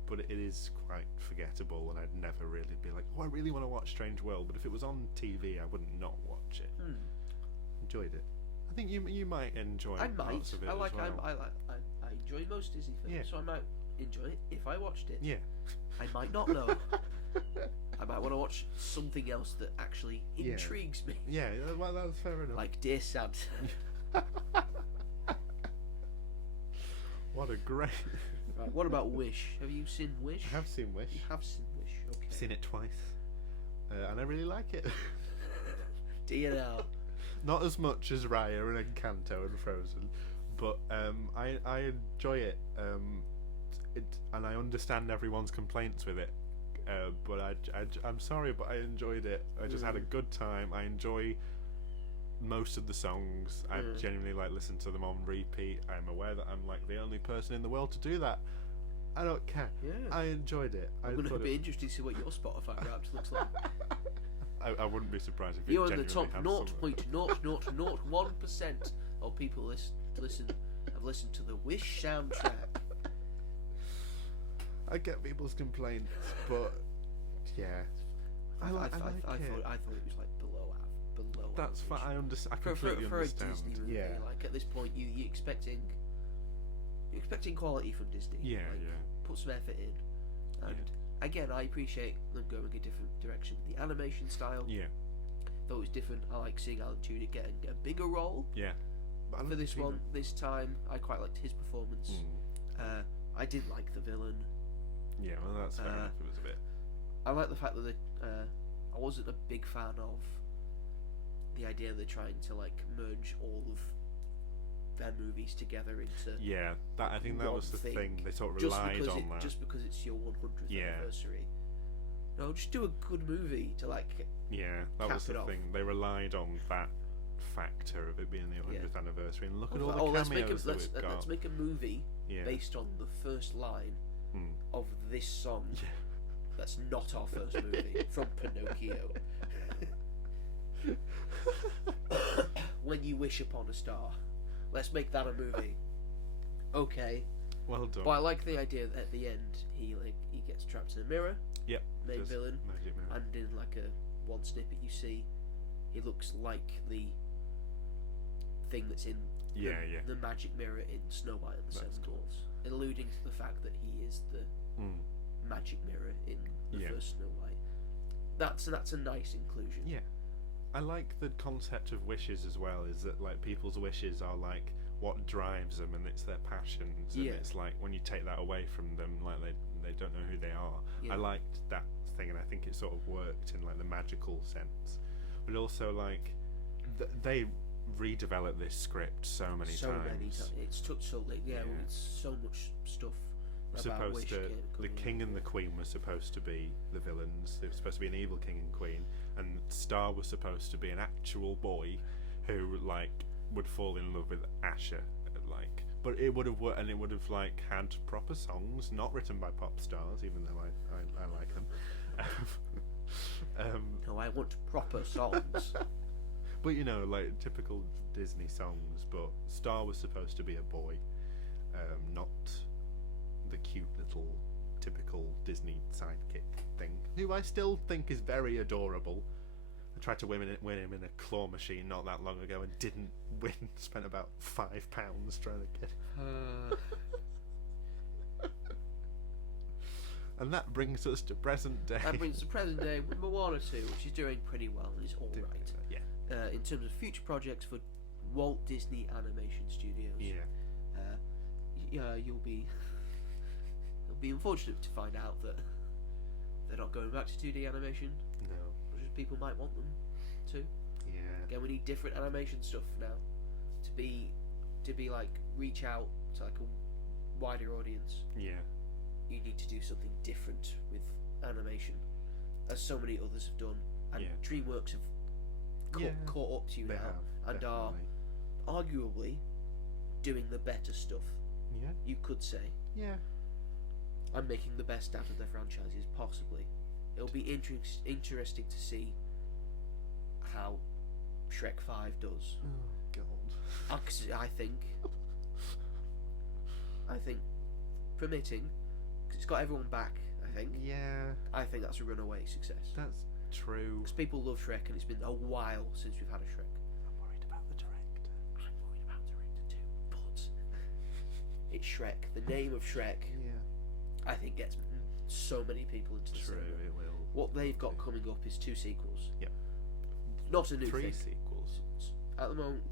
But it is quite forgettable, and I'd never really be like, "Oh, I really want to watch Strange World." But if it was on TV, I wouldn't not watch it. Enjoyed it. I think you might enjoy parts of it. I enjoy most Disney films, so I might enjoy it if I watched it. Yeah. I might not know. I might want to watch something else that actually intrigues me. Yeah, well, that's fair enough. Like Dear Santa. What a great... Right, what about Wish? Have you seen Wish? I have seen Wish. You have seen Wish, okay. I've seen it twice. And I really like it. Do you know? Not as much as Raya and Encanto and Frozen, but I enjoy it. And I understand everyone's complaints with it. But I'm sorry, but I enjoyed it. I just had a good time. I enjoy most of the songs. I genuinely listen to them on repeat. I'm aware that I'm like the only person in the world to do that. I don't care. Yeah. I enjoyed it. I'm going to be interested to see what your Spotify Wrapped looks like. I wouldn't be surprised if you're it in the top genuinely 0.0001% of people have listened to the Wish soundtrack. I get people's complaints, but yeah, I like it. I thought it was like below. That's fine. I understand. I completely understand. For a Disney movie, like at this point, you're expecting quality from Disney. Yeah, Put some effort in, and again, I appreciate them going a different direction with the animation style. Yeah, though it was different. I like seeing Alan Tudyk getting a bigger role. Yeah, for this one, this time, I quite liked his performance. I did like the villain. Yeah, well, that's fair enough. It was a bit. I like the fact that I wasn't a big fan of the idea they're trying to merge all of their movies together into. Yeah, I think that was the thing. They sort of relied on that. Just because it's your 100th anniversary. No, just do a good movie to Yeah, that was the thing. They relied on that factor of it being the 100th anniversary, and look at all the cameos that we've got. Let's make a movie based on the first line of this song. Yeah. That's not our first movie from Pinocchio. When You Wish Upon a Star. Let's make that a movie. Okay. Well done. But I like the idea that at the end he gets trapped in a mirror. Yep. Main villain. Magic mirror. And in a one snippet you see, he looks like the thing that's in the magic mirror in Snow White and the Seven Dwarfs, alluding to the fact that he is the magic mirror in the first Snow White. That's a nice inclusion. Yeah. I like the concept of wishes as well, is that people's wishes are what drives them, and it's their passions, and it's when you take that away from them, they don't know who they are. I liked that thing, and I think it sort of worked in the magical sense, but also they redeveloped this script so many times. It's took so late. It's so much stuff. The king and the queen were supposed to be the villains. They were supposed to be an evil king and queen, and Star was supposed to be an actual boy who would fall in love with Asher, but it would have worked, and it would have had proper songs, not written by pop stars, even though I like them. No, I want proper songs. But typical Disney songs. But Star was supposed to be a boy, not the cute little typical Disney sidekick thing, who I still think is very adorable. I tried to win him in a claw machine not that long ago and didn't win. Spent about £5 trying to get and that brings us to present day. That brings us to present day with Moana 2, which is doing pretty well and is alright. In terms of future projects for Walt Disney Animation Studios. You'll be unfortunate to find out that they're not going back to 2D animation. No. Which people might want them to. Yeah. Again, we need different animation stuff now to be reach out to a wider audience. Yeah. You need to do something different with animation, as so many others have done, and DreamWorks have caught up to you now and are arguably doing the better stuff. Yeah. You could say. Yeah. And making the best out of their franchises, possibly. It'll be interesting to see how Shrek 5 does. Oh God. I think permitting, because it's got everyone back. I think that's a runaway success. That's true. Because people love Shrek, and it's been a while since we've had a Shrek. I'm worried about the director. I'm worried about director too, but it's Shrek. The name of Shrek, I think, gets so many people into the cinema. It will. What they've got coming up is 2 sequels. Yep. Not a new 3 thing. sequels. At the moment,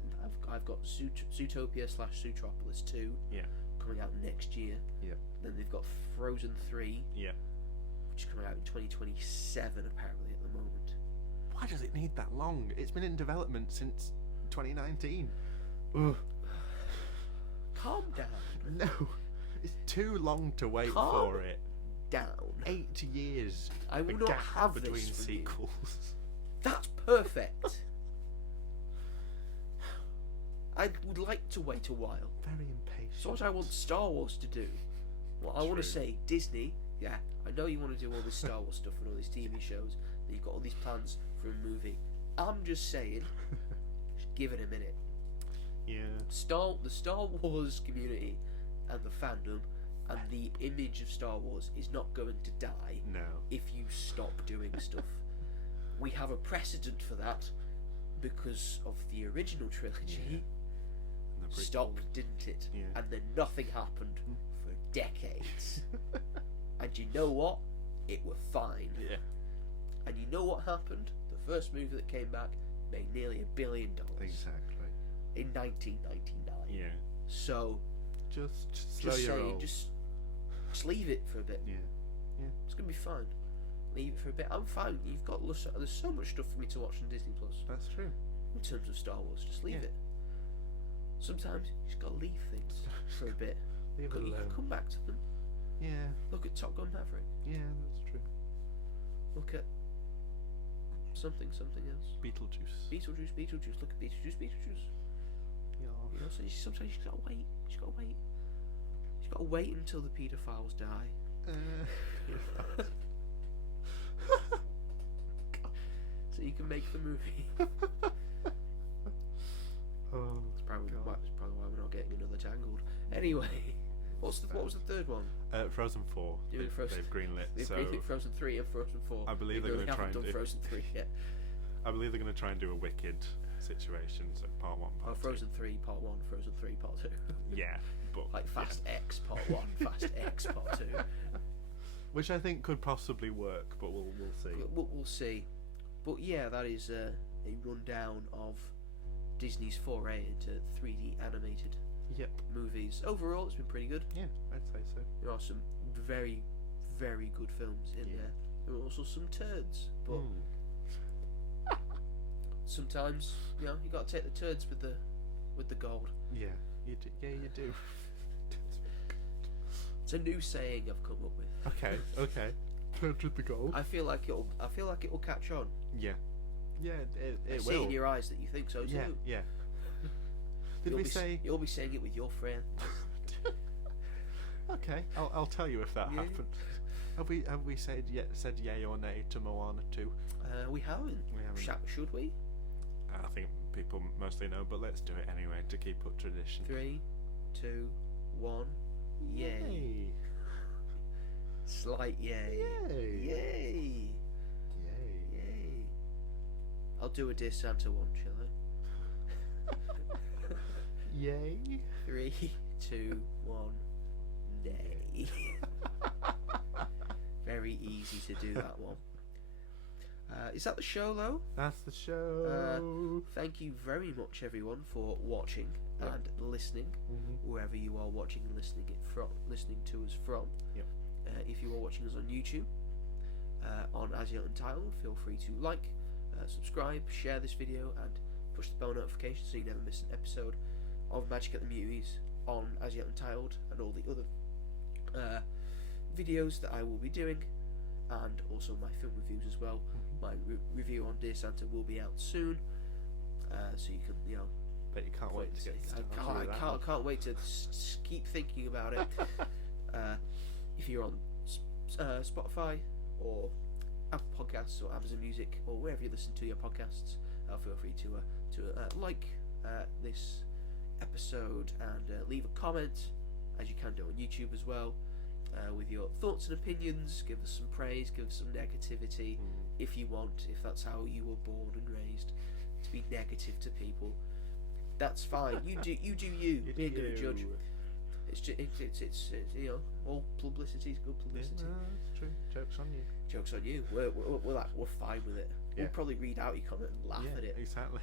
I've got Zootopia/Zootropoulos 2 coming out next year. Yep. Then they've got Frozen 3, Yep. which is coming out in 2027 apparently at the moment. Why does it need that long? It's been in development since 2019. Ugh. Calm down. No, it's too long to wait Calm for it. down. 8 years. I will a not gap have between this from you. sequels. That's perfect. I would like to wait a while. Very impatient. So what I want Star Wars to do, what I want to True. say, Disney, yeah, I know you want to do all this Star Wars stuff and all these TV shows, and you've got all these plans for a movie. I'm just saying, just give it a minute. Yeah. The Star Wars community and the fandom and the image of Star Wars is not going to die No. if you stop doing stuff. We have a precedent for that because of the original trilogy. Yeah. And the Stopped, prequels. didn't it? Yeah. And then nothing happened for decades. And you know what? It were fine. Yeah. And you know what happened? The first movie that came back made nearly $1 billion Exactly. in 1999. Yeah. So Just slow just your saying, roll. just leave it for a bit. Yeah. Yeah. It's gonna be fine. Leave it for a bit. I'm fine. You've got there's so much stuff for me to watch on Disney Plus That's true. in terms of Star Wars. Just leave Yeah. it. Sometimes you just gotta leave things for a bit. Leave it You can alone. come back to them. Yeah. Look at Top Gun Maverick. Yeah, that's true. Look at something else. Beetlejuice. Beetlejuice. Look at Beetlejuice. Yeah. You know, so sometimes you just gotta wait. You just gotta wait until the paedophiles die. So you can make the movie. Oh, That's probably God. why we're not getting another Tangled. Anyway, what was the third one? Frozen 4. Doing Frozen- They've greenlit. They've so greenlit Frozen 3 and Frozen 4. I believe Even they're though gonna they try haven't and done do- Frozen 3 yet. I believe they're going to try and do a Wicked situation. So part 1, part 2. Frozen 3 Part 1, Frozen 3 Part 2. Yeah, but Like Fast X Part 1, Fast X Part 2. which I think could possibly work, but we'll see. We'll see. But yeah, that is a rundown of Disney's foray into 3D animated Yep. movies. Overall, it's been pretty good. Yeah, I'd say so. There are some very, very good films in Yeah. there. There are also some turds, but Mm. sometimes you got to take the turds with the gold. Yeah, you do. Yeah, you do. It's a new saying I've come up with. Okay. Okay. Turns with the gold. I feel like it'll catch on. Yeah. Yeah, I it see will. in your eyes that you think so too. Yeah. Yeah. Did we say? You'll be saying it with your friend. Okay, I'll tell you if that Yeah. happens. Have we said yay or nay to Moana 2? We haven't. We haven't. Should we? I think people mostly know, but let's do it anyway to keep up tradition. 3, 2, 1. Yay! Slight yay! Yay! Yay! Yay! Yay! I'll do a Dear Santa one, shall I? Yay! 3, 2, 1. Nay. Very easy to do that one. Is that the show, though? That's the show. Thank you very much, everyone, for watching Yep. and listening, wherever you are watching and listening to us from. Yep. If you are watching us on YouTube, on As Yet Untitled, feel free to like, subscribe, share this video, and push the bell notification so you never miss an episode of Magic at the Movies on As Yet Untitled and all the other videos that I will be doing, and also my film reviews as well. My review on Dear Santa will be out soon, so you can, Bet you can't wait to get started. I can't wait to keep thinking about it. If you're on Spotify or Apple Podcasts or Amazon Music or wherever you listen to your podcasts, feel free to like this episode and leave a comment, as you can do on YouTube as well, with your thoughts and opinions. Give us some praise, give us some negativity if you want, if that's how you were born and raised, to be negative to people. That's fine. You do you. Be a good judge. It's you know, all publicity is good publicity. Yeah, that's true. Joke's on you. Joke's on you. We're fine with it. Yeah. We'll probably read out your comment and laugh at it. Exactly.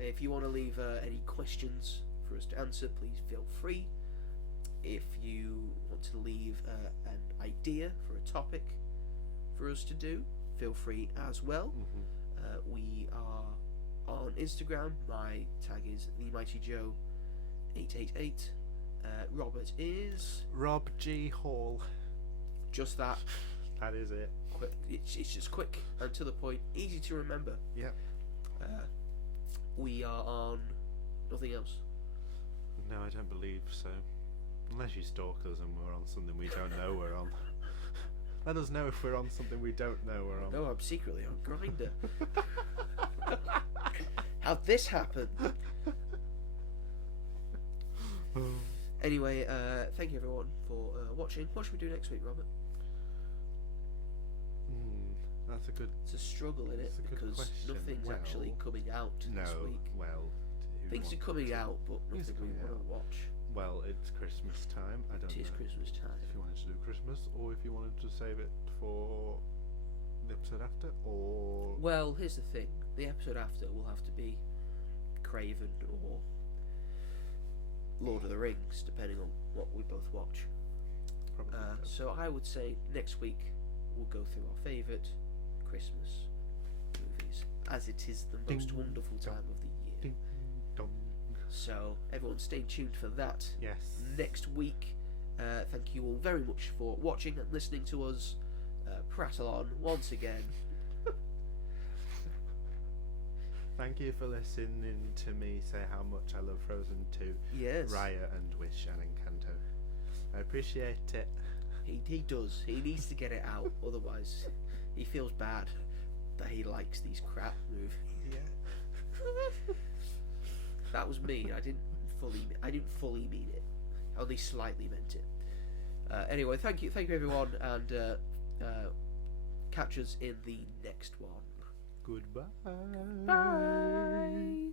If you want to leave any questions for us to answer, please feel free. If you want to leave an idea for a topic for us to do, feel free as well. We are on Instagram. My tag is TheMightyJoe888. Robert is Rob G Hall. just that. That is it. Quick. It's just quick and to the point, easy to remember. Yep. We are on nothing else. No, I don't believe so. Unless you stalk us and we're on something we don't know we're on. Let us know if we're on something we don't know we're on. No, I'm secretly on Grindr. How'd this happen? Anyway, thank you everyone for watching. What should we do next week, Robert? That's a good. It's a struggle, isn't it? Because question. nothing's actually coming out this week. Well, things are coming out, but nothing we want to watch. Well, it's Christmas time. I don't know. It is Christmas time. If you wanted to do Christmas, or if you wanted to save it for the episode after, or Well, here's the thing. The episode after will have to be Craven or Lord of the Rings, depending on what we both watch. probably. So I would say next week we'll go through our favourite Christmas movies, as it is the most Ding wonderful time of the year. Ding dong. So everyone stay tuned for that Yes. next week. Thank you all very much for watching and listening to us prattle on once again. Thank you for listening to me say how much I love Frozen 2, Yes. Raya and Wish and Encanto. I appreciate it. He does. He needs to get it out, otherwise he feels bad that he likes these crap movies. Yeah. That was mean. I didn't fully mean it. I only slightly meant it. Anyway, thank you everyone, and catch us in the next one. Goodbye. Bye.